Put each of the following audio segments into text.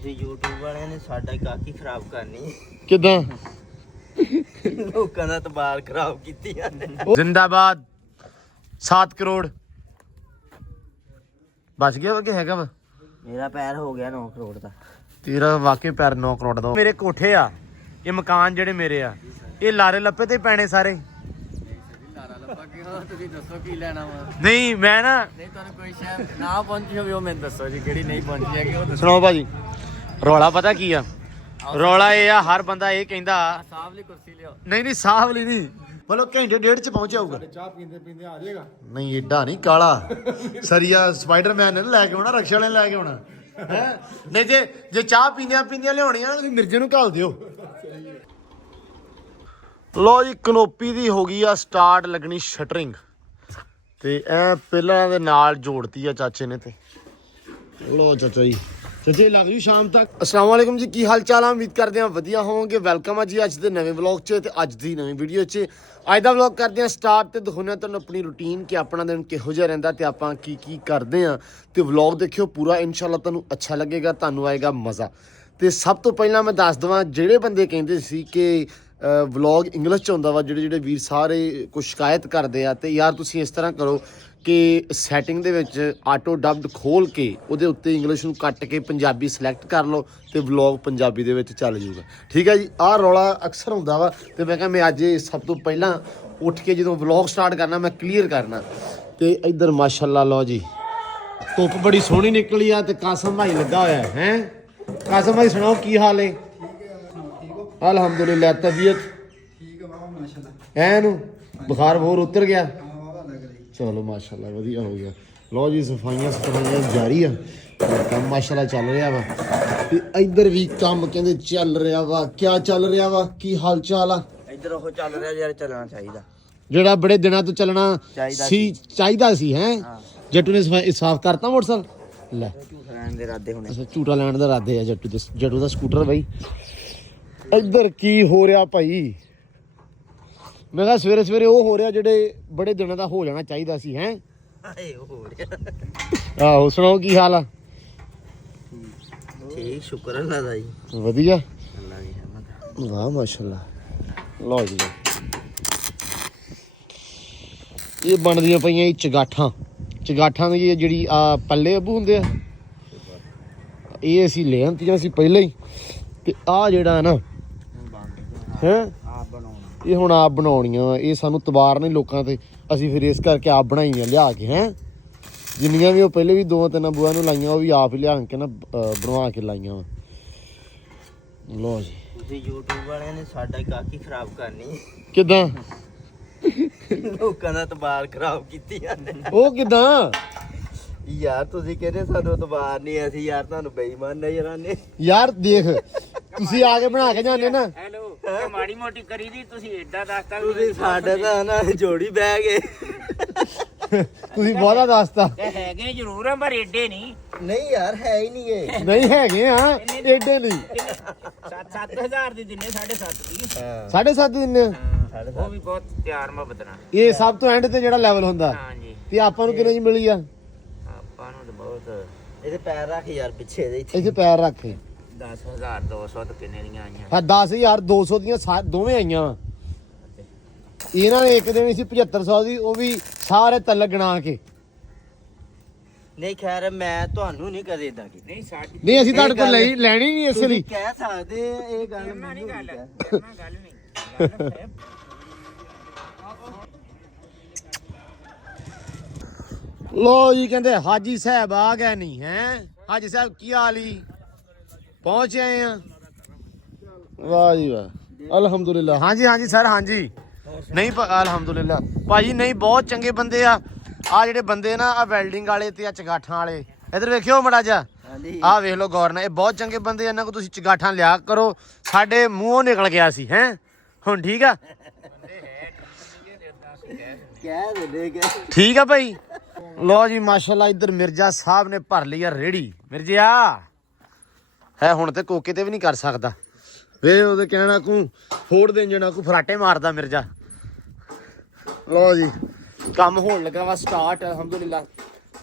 ਤੁਸੀਂ YouTube ਵਾਲਿਆਂ ਨੇ ਸਾਡਾ ਕਾਕੀ ਖਰਾਬ ਕਰਨੀ ਕਿਦਾਂ ਲੋਕਾਂ ਦਾ ਤਬਾਲ ਖਰਾਬ ਕੀਤੀ ਜਾਂਦੇ ਜ਼ਿੰਦਾਬਾਦ 7 ਕਰੋੜ ਬਚ ਗਿਆ ਵਾ ਕਿ ਹੈਗਾ ਵਾ ਮੇਰਾ ਪੈਰ ਹੋ ਗਿਆ 9 ਕਰੋੜ ਦਾ ਤੇਰਾ ਵਾਕਈ ਪੈਰ 9 ਕਰੋੜ ਦਾ ਮੇਰੇ ਕੋਠੇ ਆ ਇਹ ਮਕਾਨ ਜਿਹੜੇ ਮੇਰੇ ਆ ਇਹ ਲਾਰੇ ਲੱਪੇ ਤੇ ਪੈਣੇ ਸਾਰੇ ਤੁਸੀਂ ਦੱਸੋ ਕੀ ਲੈਣਾ ਵਾ ਨਹੀਂ ਮੈਂ ਨਾ ਨਹੀਂ ਤੁਹਾਨੂੰ ਕੋਈ ਸ਼ਾਇਦ ਨਾ ਪਹੁੰਚੀ ਹੋਵੇ ਉਹ ਮੈਨੂੰ ਦੱਸੋ ਜੀ ਕਿਹੜੀ ਨਹੀਂ ਪਹੁੰਚੀ ਹੈਗੀ ਉਹ ਦੱਸੋ ਸੁਣੋ ਭਾਜੀ ਰੌਲਾ ਪਤਾ ਕੀ ਆ ਰੌਲਾ ਇਹ ਆ ਹਰ ਬੰਦਾ ਇਹ ਕਹਿੰਦਾ ਸਾਹਬ ਲਈ ਕੁਰਸੀ ਲਿਓ ਨਹੀਂ ਸਾਹ ਵਾਲੀ ਨਹੀਂ ਮਤਲਬ ਘੰਟੇ ਡੇਢ ਚ ਪਹੁੰਚ ਜਾਊਗਾ ਚਾਹ ਪੀਂਦੇ ਪੀਂਦੇ ਆ ਜਾਏਗਾ ਨਹੀਂ ਏਡਾ ਨਹੀਂ ਕਾਲਾ ਸਰੀਆ ਸਪਾਈਡਰਮੈਨ ਨੇ ਲੈ ਕੇ ਆਉਣਾ ਰਕਸ਼ਾ ਵਾਲੇ ਲੈ ਕੇ ਆਉਣਾ ਹੈ ਨਹੀਂ ਜੇ ਚਾਹ ਪੀਂਦਿਆਂ ਲਿਆਉਣੀਆਂ ਤੁਸੀਂ ਮਿਰਜੇ ਨੂੰ ਘੱਲ ਦਿਓ ਲੋ ਜੀ ਕਨੋਪੀ ਦੀ ਹੋ ਗਈ ਆ ਸਟਾਰਟ ਲੱਗਣੀ ਸ਼ਟਰਿੰਗ ਤੇ ਇਹ ਪਹਿਲਾਂ ਦੇ ਨਾਲ ਜੋੜਤੀ ਆ ਚਾਚੇ ਨੇ ਤੇ ਲੋ ਚਾਚਾ ਜੀ ਚਾਚੇ ਲੱਗ ਜੂ ਸ਼ਾਮ ਤੱਕ। ਅਸਲਾਮ ਵਾਲੇਕੁਮ ਜੀ, ਕੀ ਹਾਲ ਚਾਲ ਆ? ਉਮੀਦ ਕਰਦੇ ਹਾਂ ਵਧੀਆ ਹੋਵੋਗੇ। ਵੈਲਕਮ ਆ ਜੀ ਅੱਜ ਦੇ ਨਵੇਂ ਵਲੌਗ 'ਚ ਤੇ ਅੱਜ ਦੀ ਨਵੀਂ ਵੀਡੀਓ 'ਚ। ਅੱਜ ਦਾ ਵਲੌਗ ਕਰਦੇ ਹਾਂ ਸਟਾਰਟ ਤੇ ਦਿਖਾਉਂਦੇ ਹਾਂ ਤੁਹਾਨੂੰ ਆਪਣੀ ਰੂਟੀਨ ਕਿ ਆਪਣਾ ਦਿਨ ਕਿਹੋ ਜਿਹਾ ਰਹਿੰਦਾ ਤੇ ਆਪਾਂ ਕੀ ਕਰਦੇ ਹਾਂ ਤੇ ਵਲੌਗ ਦੇਖਿਓ ਪੂਰਾ, ਇਨਸ਼ਾਅੱਲਾ ਤੁਹਾਨੂੰ ਅੱਛਾ ਲੱਗੇਗਾ, ਤੁਹਾਨੂੰ ਆਏਗਾ ਮਜ਼ਾ। ਤੇ ਸਭ ਤੋਂ ਪਹਿਲਾਂ ਮੈਂ ਦੱਸ ਦਵਾਂ ਜਿਹੜੇ ਬੰਦੇ ਕਹਿੰਦੇ ਸੀ ਕਿ ਵਲੌਗ ਇੰਗਲਿਸ਼ 'ਚ ਹੁੰਦਾ ਵਾ, ਜਿਹੜੇ ਵੀਰ ਸਾਰੇ ਕੁਝ ਸ਼ਿਕਾਇਤ ਕਰਦੇ ਆ, ਤੇ ਯਾਰ ਤੁਸੀਂ ਇਸ ਤਰ੍ਹਾਂ ਕਰੋ ਕਿ ਸੈਟਿੰਗ ਦੇ ਵਿੱਚ ਆਟੋ ਡਬਡ ਖੋਲ ਕੇ ਉਹਦੇ ਉੱਤੇ ਇੰਗਲਿਸ਼ ਨੂੰ ਕੱਟ ਕੇ ਪੰਜਾਬੀ ਸਿਲੈਕਟ ਕਰ ਲਓ ਤੇ ਵਲੌਗ ਪੰਜਾਬੀ ਦੇ ਵਿੱਚ ਚੱਲ ਜੂਗਾ। ਠੀਕ ਹੈ ਜੀ, ਆਹ ਰੌਲਾ ਅਕਸਰ ਹੁੰਦਾ ਵਾ ਤੇ ਮੈਂ ਕਿਹਾ ਮੈਂ ਅੱਜ ਸਭ ਤੋਂ ਪਹਿਲਾਂ ਉੱਠ ਕੇ ਜਦੋਂ ਵਲੌਗ ਸਟਾਰਟ ਕਰਨਾ ਮੈਂ ਕਲੀਅਰ ਕਰਨਾ। ਤੇ ਇੱਧਰ ਮਾਸ਼ਾਅੱਲਾ ਲਓ ਜੀ ਧੁੱਪ ਬੜੀ ਸੋਹਣੀ ਨਿਕਲੀ ਆ ਤੇ ਕਾਸਮ ਭਾਈ ਲੱਗਾ ਹੋਇਆ ਹੈ। ਕਾਸਮ ਭਾਈ ਸੁਣਾਓ ਕੀ ਹਾਲ ਹੈ? ਅਲਹਮਦੁਲਿਲਾ ਤਬੀਅਤ ਠੀਕ ਆ ਬਾਬਾ ਮਾਸ਼ਾਅੱਲਾ ਐਨ ਬੁਖਾਰ ਬੋਰ ਉਤਰ ਗਿਆ? ਹਾਂ ਬਾਬਾ ਲੱਗ ਰਹੀ ਚਲੋ ਮਾਸ਼ਾਅੱਲਾ ਵਧੀਆ ਹੋ ਗਿਆ। ਲਓ ਜੀ ਸਫਾਈਆਂ ਜਾਰੀ ਆ, ਕੰਮ ਮਾਸ਼ਾਅੱਲਾ ਚੱਲ ਰਿਹਾ ਵਾ ਤੇ ਇੱਧਰ ਵੀ ਕੰਮ ਕਹਿੰਦੇ ਚੱਲ ਰਿਹਾ ਵਾ। ਕਿਆ ਚੱਲ ਰਿਹਾ ਵਾ? ਕੀ ਹਾਲ ਚਾਲ ਆ? ਇੱਧਰ ਉਹ ਚੱਲ ਰਿਹਾ ਯਾਰ, ਚੱਲਣਾ ਚਾਹੀਦਾ ਜਿਹੜਾ ਬੜੇ ਦਿਨਾਂ ਤੋਂ ਚੱਲਣਾ ਚਾਹੀਦਾ ਸੀ ਹੈ। ਜੱਟੂ ਨੇ ਸਾਫ਼ ਕਰਤਾ ਮੋਟਰਸਾਈਕਲ ਲੈ ਝੂਠ ਲੈਣ ਦੇ ਇਰਾਦੇ ਹੋਣੇ। ਅੱਛਾ ਝੂਟਾ ਲੈਣ ਦਾ ਇਰਾਦੇ ਆ ਜੱਟੂ ਦਾ ਸਕੂਟਰ ਬਾਈ। ਇੱਧਰ ਕੀ ਹੋ ਰਿਹਾ ਭਾਈ? ਮੈਂ ਕਿਹਾ ਸਵੇਰੇ ਉਹ ਹੋ ਰਿਹਾ ਜਿਹੜੇ ਬੜੇ ਦਿਨਾਂ ਦਾ ਹੋ ਜਾਣਾ ਚਾਹੀਦਾ ਸੀ ਹੈ। ਹਾਏ ਉਹ ਹੋ ਰਿਹਾ। ਆਹੋ ਸੁਣਾਓ ਕੀ ਹਾਲ ਆ? ਠੀਕ ਸ਼ੁਕਰ ਅੱਲਾ ਦਾ ਜੀ, ਵਧੀਆ ਅੱਲਾ ਦੀ ਰਹਿਮਤ। ਵਾਹ ਮਾਸ਼ਾਅੱਲਾ। ਲਓ ਜੀ ਇਹ ਬਣਦੀਆਂ ਪਈਆਂ ਇਹ ਚਗਾਠਾਂ ਦੀ ਜਿਹੜੀ ਆ ਪੱਲੇ ਅੱਬੂ ਹੁੰਦੇ ਆ, ਇਹ ਅਸੀਂ ਲੈ ਆਂਦੀਆਂ ਸੀ ਪਹਿਲਾਂ ਹੀ। ਤੇ ਆ ਜਿਹੜਾ ਨਾ ਹੈ ਇਹ ਹੁਣ ਆਪ ਬਣਾਉਣੀਆਂ, ਇਹ ਸਾਨੂੰ ਤਬਾਰ ਨਹੀਂ ਲੋਕਾਂ ਤੇ, ਅਸੀਂ ਫਿਰ ਇਸ ਕਰਕੇ ਆਪ ਬਣਾਈਆਂ ਲਿਆ ਕੇ ਹੈ। ਜਿੰਨੀਆਂ ਵੀ ਉਹ ਪਹਿਲੇ ਵੀ 2-3 ਬੂਆਂ ਨੂੰ ਲਾਈਆਂ ਉਹ ਵੀ ਆਪ ਹੀ ਲਿਆ ਕੇ ਨਾ ਬਣਵਾ ਕੇ ਲਾਈਆਂ ਵਾ। ਲਓ ਜੀ ਤੁਸੀਂ YouTube ਵਾਲਿਆਂ ਨੇ ਸਾਡਾ ਕਾਕੀ ਖਰਾਬ ਕਰਨੀ ਕਿਦਾਂ ਲੋਕਾਂ ਦਾ ਤਬਾਲ ਖਰਾਬ ਕੀਤੀ ਜਾਂਦੇ ਉਹ ਕਿਦਾਂ ਯਾਰ? ਤੁਸੀਂ ਕਹਿੰਦੇ ਸਾਨੂੰ ਤਬਾਰ ਨਹੀਂ, ਅਸੀਂ ਯਾਰ ਤੁਹਾਨੂੰ ਬੇਈਮਾਨ ਨਜ਼ਰ ਆਨੇ ਯਾਰ ਦੇਖ ਤੁਸੀਂ ਆ ਕੇ ਬਣਾ ਕੇ ਜਾਂਦੇ ਨਾ। ਹੈਲੋ ਮਾੜੀ ਮੋਟੀ ਕਰੀ ਦੀ, ਤੁਸੀਂ ਏਦਾਂ ਦੱਸਤਾ ਤੁਸੀਂ ਸਾਡੇ ਤਾਂ ਨਾ ਜੋੜੀ ਬਹਿ ਗਏ। ਤੁਸੀਂ ਬਹੁਤਾ ਦੱਸਤਾ। ਹੈਗੇ ਜ਼ਰੂਰ ਆ ਪਰ ਏਡੇ ਨਹੀਂ। ਨਹੀਂ ਯਾਰ ਹੈ ਹੀ ਨਹੀਂ ਇਹ। ਨਹੀਂ ਹੈਗੇ ਆ ਏਡੇ ਨਹੀਂ। 7,000 ਦੀ ਦਿੰਨੇ 7.5 ਦੀ। 7.5 ਦਿੰਦੇ ਆ। ਉਹ ਵੀ ਬਹੁਤ ਪਿਆਰ ਮੁਹੱਬਤ ਨਾਲ। ਇਹ ਸਭ ਤੋਂ ਐਂਡ ਤੇ ਜਿਹੜਾ ਲੈਵਲ ਹੁੰਦਾ। ਹਾਂਜੀ ਤੇ ਆਪਾਂ ਨੂੰ ਕਿੰਨੇ ਚ ਮਿਲੀ ਆ? ਆਪਾਂ ਨੂੰ ਤਾਂ ਬਹੁਤ। ਇਹਦੇ ਪੈਰ ਰੱਖ ਯਾਰ ਪਿੱਛੇ ਦੇ ਇੱਥੇ ਪੈਰ ਰੱਖੇ 10,200 ਤਾਂ ਕਿੰਨੇ ਦੀਆਂ ਆਈਆਂ? ਹਾਂ 10,200 ਦੀਆਂ ਦੋਵੇਂ ਆਈਆਂ ਵਾ। ਇਹਨਾਂ ਨੇ ਇੱਕ ਦੇਣੀ ਸੀ 7500 ਦੀ, ਉਹ ਵੀ ਸਾਰੇ ਤਲ ਗਣਾ ਕੇ। ਨਹੀਂ ਖੈਰ ਮੈਂ ਤੁਹਾਨੂੰ ਨਹੀਂ ਕਦੇ ਇਦਾਂ ਕੀਤੀ। ਨਹੀਂ ਸਾਡੀ ਨਹੀਂ ਅਸੀਂ ਤੁਹਾਡੇ ਕੋਲ ਲੈਣੀ ਨਹੀਂ ਇਸੇ ਲਈ। ਕਹਿ ਸਕਦੇ ਇਹ ਗੱਲ ਨਹੀਂ ਮੈਨੂੰ ਗੱਲ ਨਹੀਂ ਗੱਲ ਨਹੀਂ। ਲੋ ਜੀ ਕਹਿੰਦੇ ਹਾਜੀ ਸਾਹਿਬ ਆ ਗਏ ਨਹੀਂ ਹੈ। ਹਾਜੀ ਸਾਹਿਬ ਕੀ ਹਾਲ ਹੀ? ਪਹੁੰਚ ਆਏ ਆ। ਵਾਹ ਜੀ ਵਾਹ ਅਲਹਮਦੁਲਿਲਾ। ਹਾਂਜੀ ਸਰ ਹਾਂਜੀ। ਨਹੀਂ ਅਲਹਮਦੁਲਿਲਾ ਭਾਜੀ, ਨਹੀਂ ਬਹੁਤ ਚੰਗੇ ਬੰਦੇ ਆ ਜਿਹੜੇ ਬੰਦੇ ਨਾ ਆ ਵੈਲਡਿੰਗ ਵਾਲੇ ਤੇ ਆ ਚਗਾਠਾਂ ਵਾਲੇ। ਇੱਧਰ ਵੇਖਿਓ ਮੜਾ ਜਾ, ਆਹ ਵੇਖ ਲਓ ਗੌਰ ਨਾਲ, ਇਹ ਬਹੁਤ ਚੰਗੇ ਬੰਦੇ ਆ। ਇਹਨਾਂ ਕੋਲ ਤੁਸੀਂ ਚਗਾਠਾਂ ਲਿਆ ਕਰੋ। ਸਾਡੇ ਮੂੰਹੋਂ ਨਿਕਲ ਗਿਆ ਸੀ ਹੈ, ਹੁਣ ਠੀਕ ਆ? ਕਹਿ ਦੇ ਠੀਕ ਆ ਭਾਈ। ਲੋ ਜੀ ਮਾਸ਼ਾਅੱਲਾ ਇੱਧਰ ਮਿਰਜ਼ਾ ਸਾਹਿਬ ਨੇ ਭਰ ਲਈ ਆ ਰੇੜੀ। ਮਿਰਜ਼ਾ ਹੈ ਹੁਣ ਤੇ ਕੋਕੇ ਤੇ ਵੀ ਨਹੀਂ ਕਰ ਸਕਦਾ ਵੇ, ਉਹਦੇ ਕਹਿਣਾ ਕੋ ਫੋੜ ਦੇ ਜਣਾ ਕੋ ਫਰਾਟੇ ਮਾਰਦਾ ਮਿਰਜ਼ਾ। ਲੋ ਜੀ ਕੰਮ ਹੋਣ ਲੱਗਾ ਵਾ ਸਟਾਰਟ ਅਲਹਮਦੁਲਿਲਾ।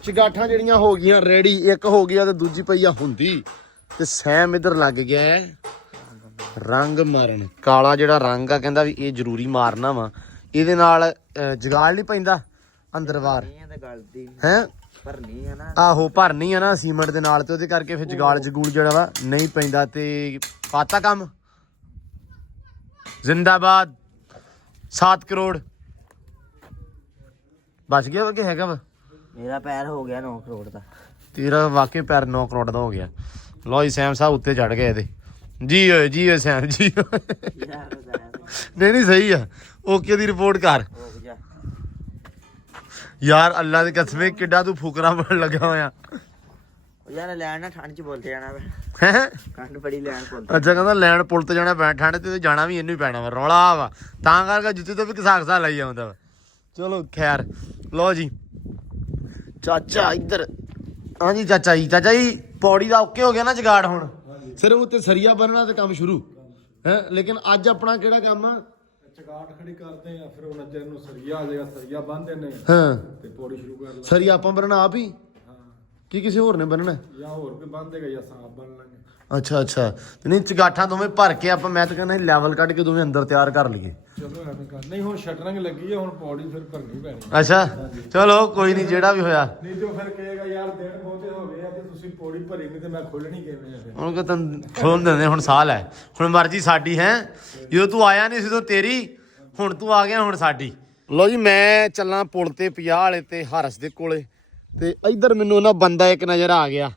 ਚਗਾਠਾਂ ਜਿਹੜੀਆਂ ਹੋ ਗਈਆਂ ਰੈਡੀ, ਇੱਕ ਹੋ ਗਈ ਆ ਤੇ ਦੂਜੀ ਪਈ ਆ ਹੁੰਦੀ। ਤੇ ਸੈਮ ਇਧਰ ਲੱਗ ਗਿਆ ਹੈ ਰੰਗ ਮਾਰਨ। ਕਾਲਾ ਜਿਹੜਾ ਰੰਗ ਆ ਕਹਿੰਦਾ ਵੀ ਇਹ ਜ਼ਰੂਰੀ ਮਾਰਨਾ ਵਾ, ਇਹਦੇ ਨਾਲ ਜਗਾੜ ਨਹੀਂ ਪੈਂਦਾ ਅੰਦਰ ਬਾਹਰ ਹੈ। ਭਰਨੀ ਆ ਨਾ, ਆਹੋ ਭਰਨੀ ਆ ਨਾ ਸੀਮੈਂਟ ਦੇ ਨਾਲ, ਤੇ ਉਹਦੇ ਕਰਕੇ ਫਿਰ ਜਗਾੜ ਜਗੂੜ ਜਿਹੜਾ ਵਾ ਨਹੀਂ ਪੈਂਦਾ। ਤੇ ਪਾਤਾ ਕੰਮ ਜ਼ਿੰਦਾਬਾਦ 7 ਕਰੋੜ ਬਚ ਗਿਆ ਵਾ ਕਿ ਹੈਗਾ ਵਾ? ਮੇਰਾ ਪੈਰ ਹੋ ਗਿਆ 9 ਕਰੋੜ ਦਾ। ਤੇਰਾ ਵਾਕਈ ਪੈਰ 9 ਕਰੋੜ ਦਾ ਹੋ ਗਿਆ। ਲਓ ਜੀ ਸੈਮ ਸਾਹਿਬ ਉੱਤੇ ਚੜ ਗਏ ਇਹਦੇ। ਜੀ ਓਏ ਸੈਮ ਜੀ ਨਹੀਂ ਸਹੀ ਆ। ਓਕੇ ਦੀ ਰਿਪੋਰਟ ਕਰ ਯਾਰ। ਅੱਲਾ ਦੀ ਕਸਮ ਕਿੱਡਾ ਤੂੰ ਫੁਕਰਾ ਬਣ ਲੱਗਾ ਹੋਇਆ ਯਾਰ। ਲੈਣ ਨਾ ਠੰਡ ਚ ਬੋਲਦੇ ਜਾਣਾ ਹੈ। ਠੰਡ ਬੜੀ ਲੈਣ ਕੋਲ। ਅੱਛਾ ਕਹਿੰਦਾ ਲੈਣ ਪੁਲ ਤੇ ਜਾਣਾ ਪੈਣਾ, ਠੰਡ ਤੇ ਜਾਣਾ ਵੀ ਇਹਨੂੰ ਹੀ ਪੈਣਾ ਵਾ। ਰੌਲਾ ਵਾ ਤਾਂ ਕਰਕੇ ਜੁੱਤੀ ਤੋਂ ਵੀ ਘਸਾ ਲਾਈ ਆਉਂਦਾ ਵਾ। ਚਲੋ ਖੈਰ। ਲਓ ਜੀ ਚਾਚਾ ਇੱਧਰ। ਹਾਂਜੀ ਚਾਚਾ ਜੀ ਪੌੜੀ ਦਾ ਓਕੇ ਹੋ ਗਿਆ ਨਾ ਜਗਾੜ? ਹੁਣ ਸਿਰਫ ਉੱਤੇ ਸਰੀਆ ਬੰਨਣਾ ਤੇ ਕੰਮ ਸ਼ੁਰੂ ਹੈ। ਲੇਕਿਨ ਅੱਜ ਆਪਣਾ ਕਿਹੜਾ ਕੰਮ ਆ? ਚਗਾਟ ਖੜੀ ਕਰਦੇ ਆ, ਫਿਰ ਉਹ ਨੱਜਰ ਨੂੰ ਸਰੀਆ ਆ ਜਾਏਗਾ, ਸਰੀਆ ਬੰਨ੍ਹਦੇ ਨੇ ਹਾਂ ਤੇ ਪੌੜੀ ਸ਼ੁਰੂ ਕਰ ਲਾ। ਸਰੀਆ ਆਪਾਂ ਬੰਨਣਾ ਆਪ ਹੀ ਕੀ ਕਿਸੇ ਹੋਰ ਨੇ ਬੰਨਣਾ? ਜਾਂ ਹੋਰ ਕੋਈ ਬੰਨ ਦੇਗਾ ਜਾਂ ਸਾਫ ਬੰਨ ਲਾਂਗੇ। ਅੱਛਾ ਤੇ ਨਹੀਂ ਚਗਾਠਾਂ ਦੋਵੇਂ ਭਰ ਕੇ ਆਪਾਂ, ਮੈਂ ਤਾਂ ਕਹਿੰਦਾ ਲੈਵਲ ਕੱਢ ਕੇ ਦੋਵੇਂ ਅੰਦਰ ਤਿਆਰ ਕਰ ਲਈਏ। ਚਲੋ ਐਵੇਂ ਕਰ। ਨਹੀਂ ਹੁਣ ਸ਼ਟਰਿੰਗ ਲੱਗੀ ਹੈ, ਹੁਣ ਪੌੜੀ ਫਿਰ ਭਰਨੀ ਪੈਣੀ। ਅੱਛਾ ਚਲੋ ਕੋਈ ਨਹੀਂ ਜਿਹੜਾ ਵੀ ਹੋਇਆ। ਨਹੀਂ ਜੋ ਫਿਰ ਕਹੇਗਾ ਯਾਰ ਦਿਨ ਬਹੁਤੇ ਹੋ ਗਏ ਆ ਤੇ ਤੁਸੀਂ ਪੌੜੀ ਭਰੀ ਨਹੀਂ ਤੇ ਮੈਂ ਖੋਲਣੀ ਕਿਵੇਂ ਆ ਫਿਰ? ਹੁਣ ਕਿ ਤੈਨੂੰ ਖੋਲ ਦਿੰਦੇ, ਹੁਣ ਸਾਹ ਲੈ। ਹੁਣ ਮਰਜ਼ੀ ਸਾਡੀ ਹੈ। ਜਦੋਂ ਤੂੰ ਆਇਆ ਨਹੀਂ ਸੀ ਉਦੋਂ ਤੇਰੀ, ਹੁਣ ਤੂੰ ਆ ਗਿਆ ਹੁਣ ਸਾਡੀ। ਲਓ ਜੀ ਮੈਂ ਚੱਲਾਂ ਪੁਲ ਤੇ 50 ਵਾਲੇ ਤੇ ਹਰਸ ਦੇ ਕੋਲੇ, ਤੇ ਇੱਧਰ ਮੈਨੂੰ ਨਾ ਬੰਦਾ ਇੱਕ ਨਜ਼ਰ ਆ ਗਿਆ।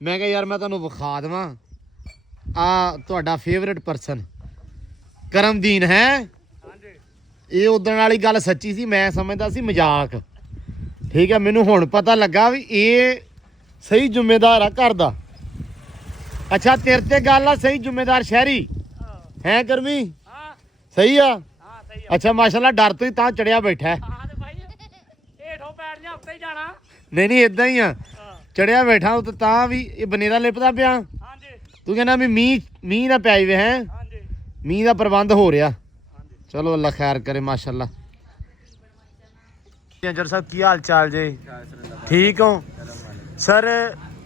ਮੈਂ ਕਿਹਾ ਯਾਰ ਮੈਂ ਤੁਹਾਨੂੰ ਵਿਖਾ ਦੇਵਾਂ ਆ ਤੁਹਾਡਾ ਫੇਵਰੇਟ ਪਰਸਨ ਕਰਮਦੀਨ ਹੈ। ਇਹ ਉਦਣ ਵਾਲੀ ਗੱਲ ਸੱਚੀ ਸੀ, ਮੈਂ ਸਮਝਦਾ ਸੀ ਮਜ਼ਾਕ। ਠੀਕ ਹੈ, ਮੈਨੂੰ ਹੁਣ ਪਤਾ ਲੱਗਾ ਵੀ ਇਹ ਸਹੀ ਜ਼ਿੰਮੇਦਾਰ ਆ ਘਰ ਦਾ। ਅੱਛਾ ਤੇਰੇ ਤੇ ਗੱਲ ਆ ਸਹੀ ਜ਼ਿੰਮੇਦਾਰ ਸ਼ਹਿਰੀ ਹੈ ਕਰਮੀ? ਸਹੀ ਆ। ਅੱਛਾ ਮਾਸ਼ਾਅੱਲਾ ਡਰ ਤੋਂ ਹੀ ਤਾਂ ਚੜਿਆ ਬੈਠਾ ਹੈ। ਨਹੀਂ ਇਦਾਂ ਹੀ ਆ ਚੜਿਆ ਬੈਠਾ ਉਹ ਤਾਂ ਵੀ ਇਹ ਬਨੇਰਾ ਲਿਪਦਾ ਪਿਆ। ਤੂੰ ਕਹਿੰਦਾ ਵੀ ਮੀਂਹ ਨਾ ਪਿਆ ਵੇ ਹੈ। ਮੀਂਹ ਦਾ ਪ੍ਰਬੰਧ ਹੋ ਰਿਹਾ। ਚਲੋ ਅੱਲਾ ਖੈਰ ਕਰੇ ਮਾਸ਼ਾਅੱਲਾ। ਜਰ ਸਾਹਿਬ ਕੀ ਹਾਲ ਚਾਲ ਜੇ? ਠੀਕ ਹੋ ਸਰ?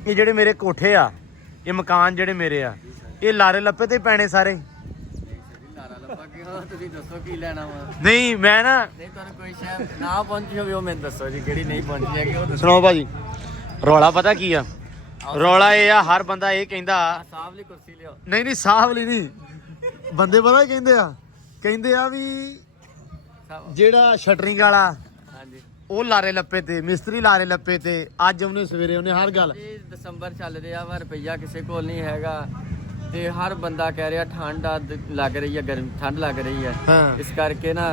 ਇਹ ਜਿਹੜੇ ਮੇਰੇ ਕੋਠੇ ਆ, ਇਹ ਮਕਾਨ ਜਿਹੜੇ ਮੇਰੇ ਆ, ਇਹ ਲਾਰੇ ਲੱਪੇ ਤੇ ਪੈਣੇ ਸਾਰੇ? ਤੁਸੀਂ ਦੱਸੋ ਕੀ ਲੈਣਾ ਵਾ? ਨਹੀਂ ਮੈਂ ਨਾ ਨਹੀਂ ਤੁਹਾਨੂੰ ਕੋਈ ਸ਼ਾਇਦ ਨਾ ਪਹੁੰਚੀ ਹੋਵੇ ਉਹ ਮੈਨੂੰ ਦੱਸੋ ਜੀ, ਕਿਹੜੀ ਨਹੀਂ ਪਹੁੰਚੀ ਹੈਗੀ ਉਹ ਦੱਸੋ। ਸੁਣੋ ਭਾਜੀ ਰੌਲਾ ਪਤਾ ਕੀ ਆ? ਰੌਲਾ ਇਹ ਆ ਹਰ ਬੰਦਾ ਇਹ ਕਹਿੰਦਾ ਸਾਹਬ ਲਈ ਕੁਰਸੀ ਲਿਓ। ਨਹੀਂ ਸਾਹਬ ਲਈ ਨਹੀਂ, ਬੰਦੇ ਪਤਾ ਕਹਿੰਦੇ ਆ ਵੀ ਜਿਹੜਾ ਸ਼ਟਰਿੰਗ ਵਾਲਾ ਹਾਂਜੀ ਉਹ ਲਾਰੇ ਲੱਪੇ ਤੇ, ਮਿਸਤਰੀ ਲਾਰੇ ਲੱਪੇ ਤੇ। ਅੱਜ ਉਹਨੇ ਸਵੇਰੇ ਉਹਨੇ ਹਰ ਗੱਲ ਜੀ ਦਸੰਬਰ ਚੱਲ ਰਿਹਾ ਵਾ, ਰੁਪਈਆ ਕਿਸੇ ਕੋਲ ਨਹੀਂ ਹੈਗਾ ਤੇ ਹਰ ਬੰਦਾ ਕਹਿ ਰਿਹਾ ਠੰਡ ਲੱਗ ਰਹੀ ਹੈ, ਠੰਡ ਲੱਗ ਰਹੀ ਹੈ। ਹਾਂ ਇਸ ਕਰਕੇ ਨਾ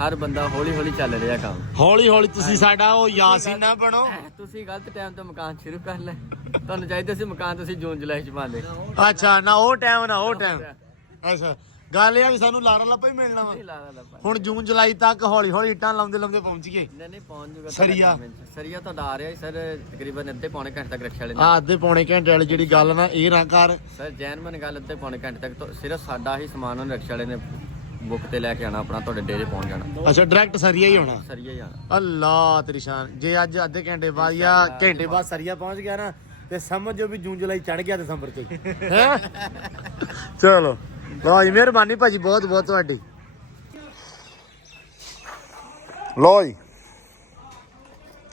ਹਰ ਬੰਦਾ ਹੌਲੀ ਹੌਲੀ ਚੱਲ ਰਿਹਾ ਕੰਮ। ਹੌਲੀ ਤੁਸੀਂ ਸਾਡਾ ਉਹ ਯਾਸੀਨ ਨਾ ਬਣੋ। ਤੁਸੀਂ ਗਲਤ ਟਾਈਮ ਤੋਂ ਮਕਾਨ ਸ਼ੁਰੂ ਕਰ ਲੈ। ਤੁਹਾਨੂੰ ਚਾਹੀਦਾ ਸੀ ਮਕਾਨ ਤੁਸੀਂ ਜੂਨ ਜੁਲਾਈ ਚ ਪਾ ਦੇ। ਅੱਛਾ ਨਾ ਉਹ ਟਾਈਮ ਅੱਛਾ ਗੱਲ ਇਹ ਆ ਵੀ ਸਾਨੂੰ ਲਾਰਾ ਲੱਪਾ ਹੀ ਮਿਲਣਾ ਵਾ। ਹੁਣ ਜੂਨ ਜੁਲਾਈ ਤੱਕ ਹੌਲੀ ਇੱਟਾਂ ਲਾਉਂਦੇ ਪਹੁੰਚ ਗਏ। ਨਹੀਂ ਪਹੁੰਚ ਜੂਗਾ। ਸਰੀਆ ਤੁਹਾਡਾ ਆ ਰਿਹਾ ਸਰ ਤਕਰੀਬਨ ਅੱਧੇ ਪੌਣੇ ਘੰਟੇ ਤੱਕ ਰਕਸ਼ਾ ਵਾਲੇ ਅੱਧੇ ਪੌਣੇ ਘੰਟੇ ਵਾਲੀ ਜਿਹੜੀ ਗੱਲ ਨਾ ਇਹ ਨਾ ਕਰ ਸਰ। ਜੈਨਮਨ ਗੱਲ ਅੱਧੇ ਪੌਣੇ ਘੰਟੇ ਤੱਕ ਸਿਰਫ ਸਾਡਾ ਹੀ ਸਮਾਨ ਉਹਨੇ ਰਕਸ਼ਾ ਵਾਲੇ ਨੇ ਬੁੱਕ ਤੇ ਲੈ ਕੇ ਆਣਾ, ਆਪਣਾ ਤੁਹਾਡੇ ਡੇਰੇ ਪਹੁੰਚ ਜਾਣਾ। ਅੱਛਾ ਡਾਇਰੈਕਟ ਸਰੀਆ ਹੀ ਹੋਣਾ? ਸਰੀਆ ਹੀ ਆਣਾ। ਅੱਲਾ ਤੇਰੀ ਸ਼ਾਨ। ਜੇ ਅੱਜ ਅੱਧੇ ਘੰਟੇ ਬਾਅਦ ਜਾਂ ਘੰਟੇ ਬਾਅਦ ਸਰੀਆ ਪਹੁੰਚ ਗਿਆ ਨਾ ਤੇ ਸਮਝੋ ਵੀ ਜੂਨ ਜੁਲਾਈ ਚੜ ਗਿਆ ਦਸੰਬਰ ਚ ਹੈ। ਚਲੋ ਲਓ ਜੀ ਮਿਹਰਬਾਨੀ ਭਾਜੀ ਬਹੁਤ ਤੁਹਾਡੀ। ਲਓ ਜੀ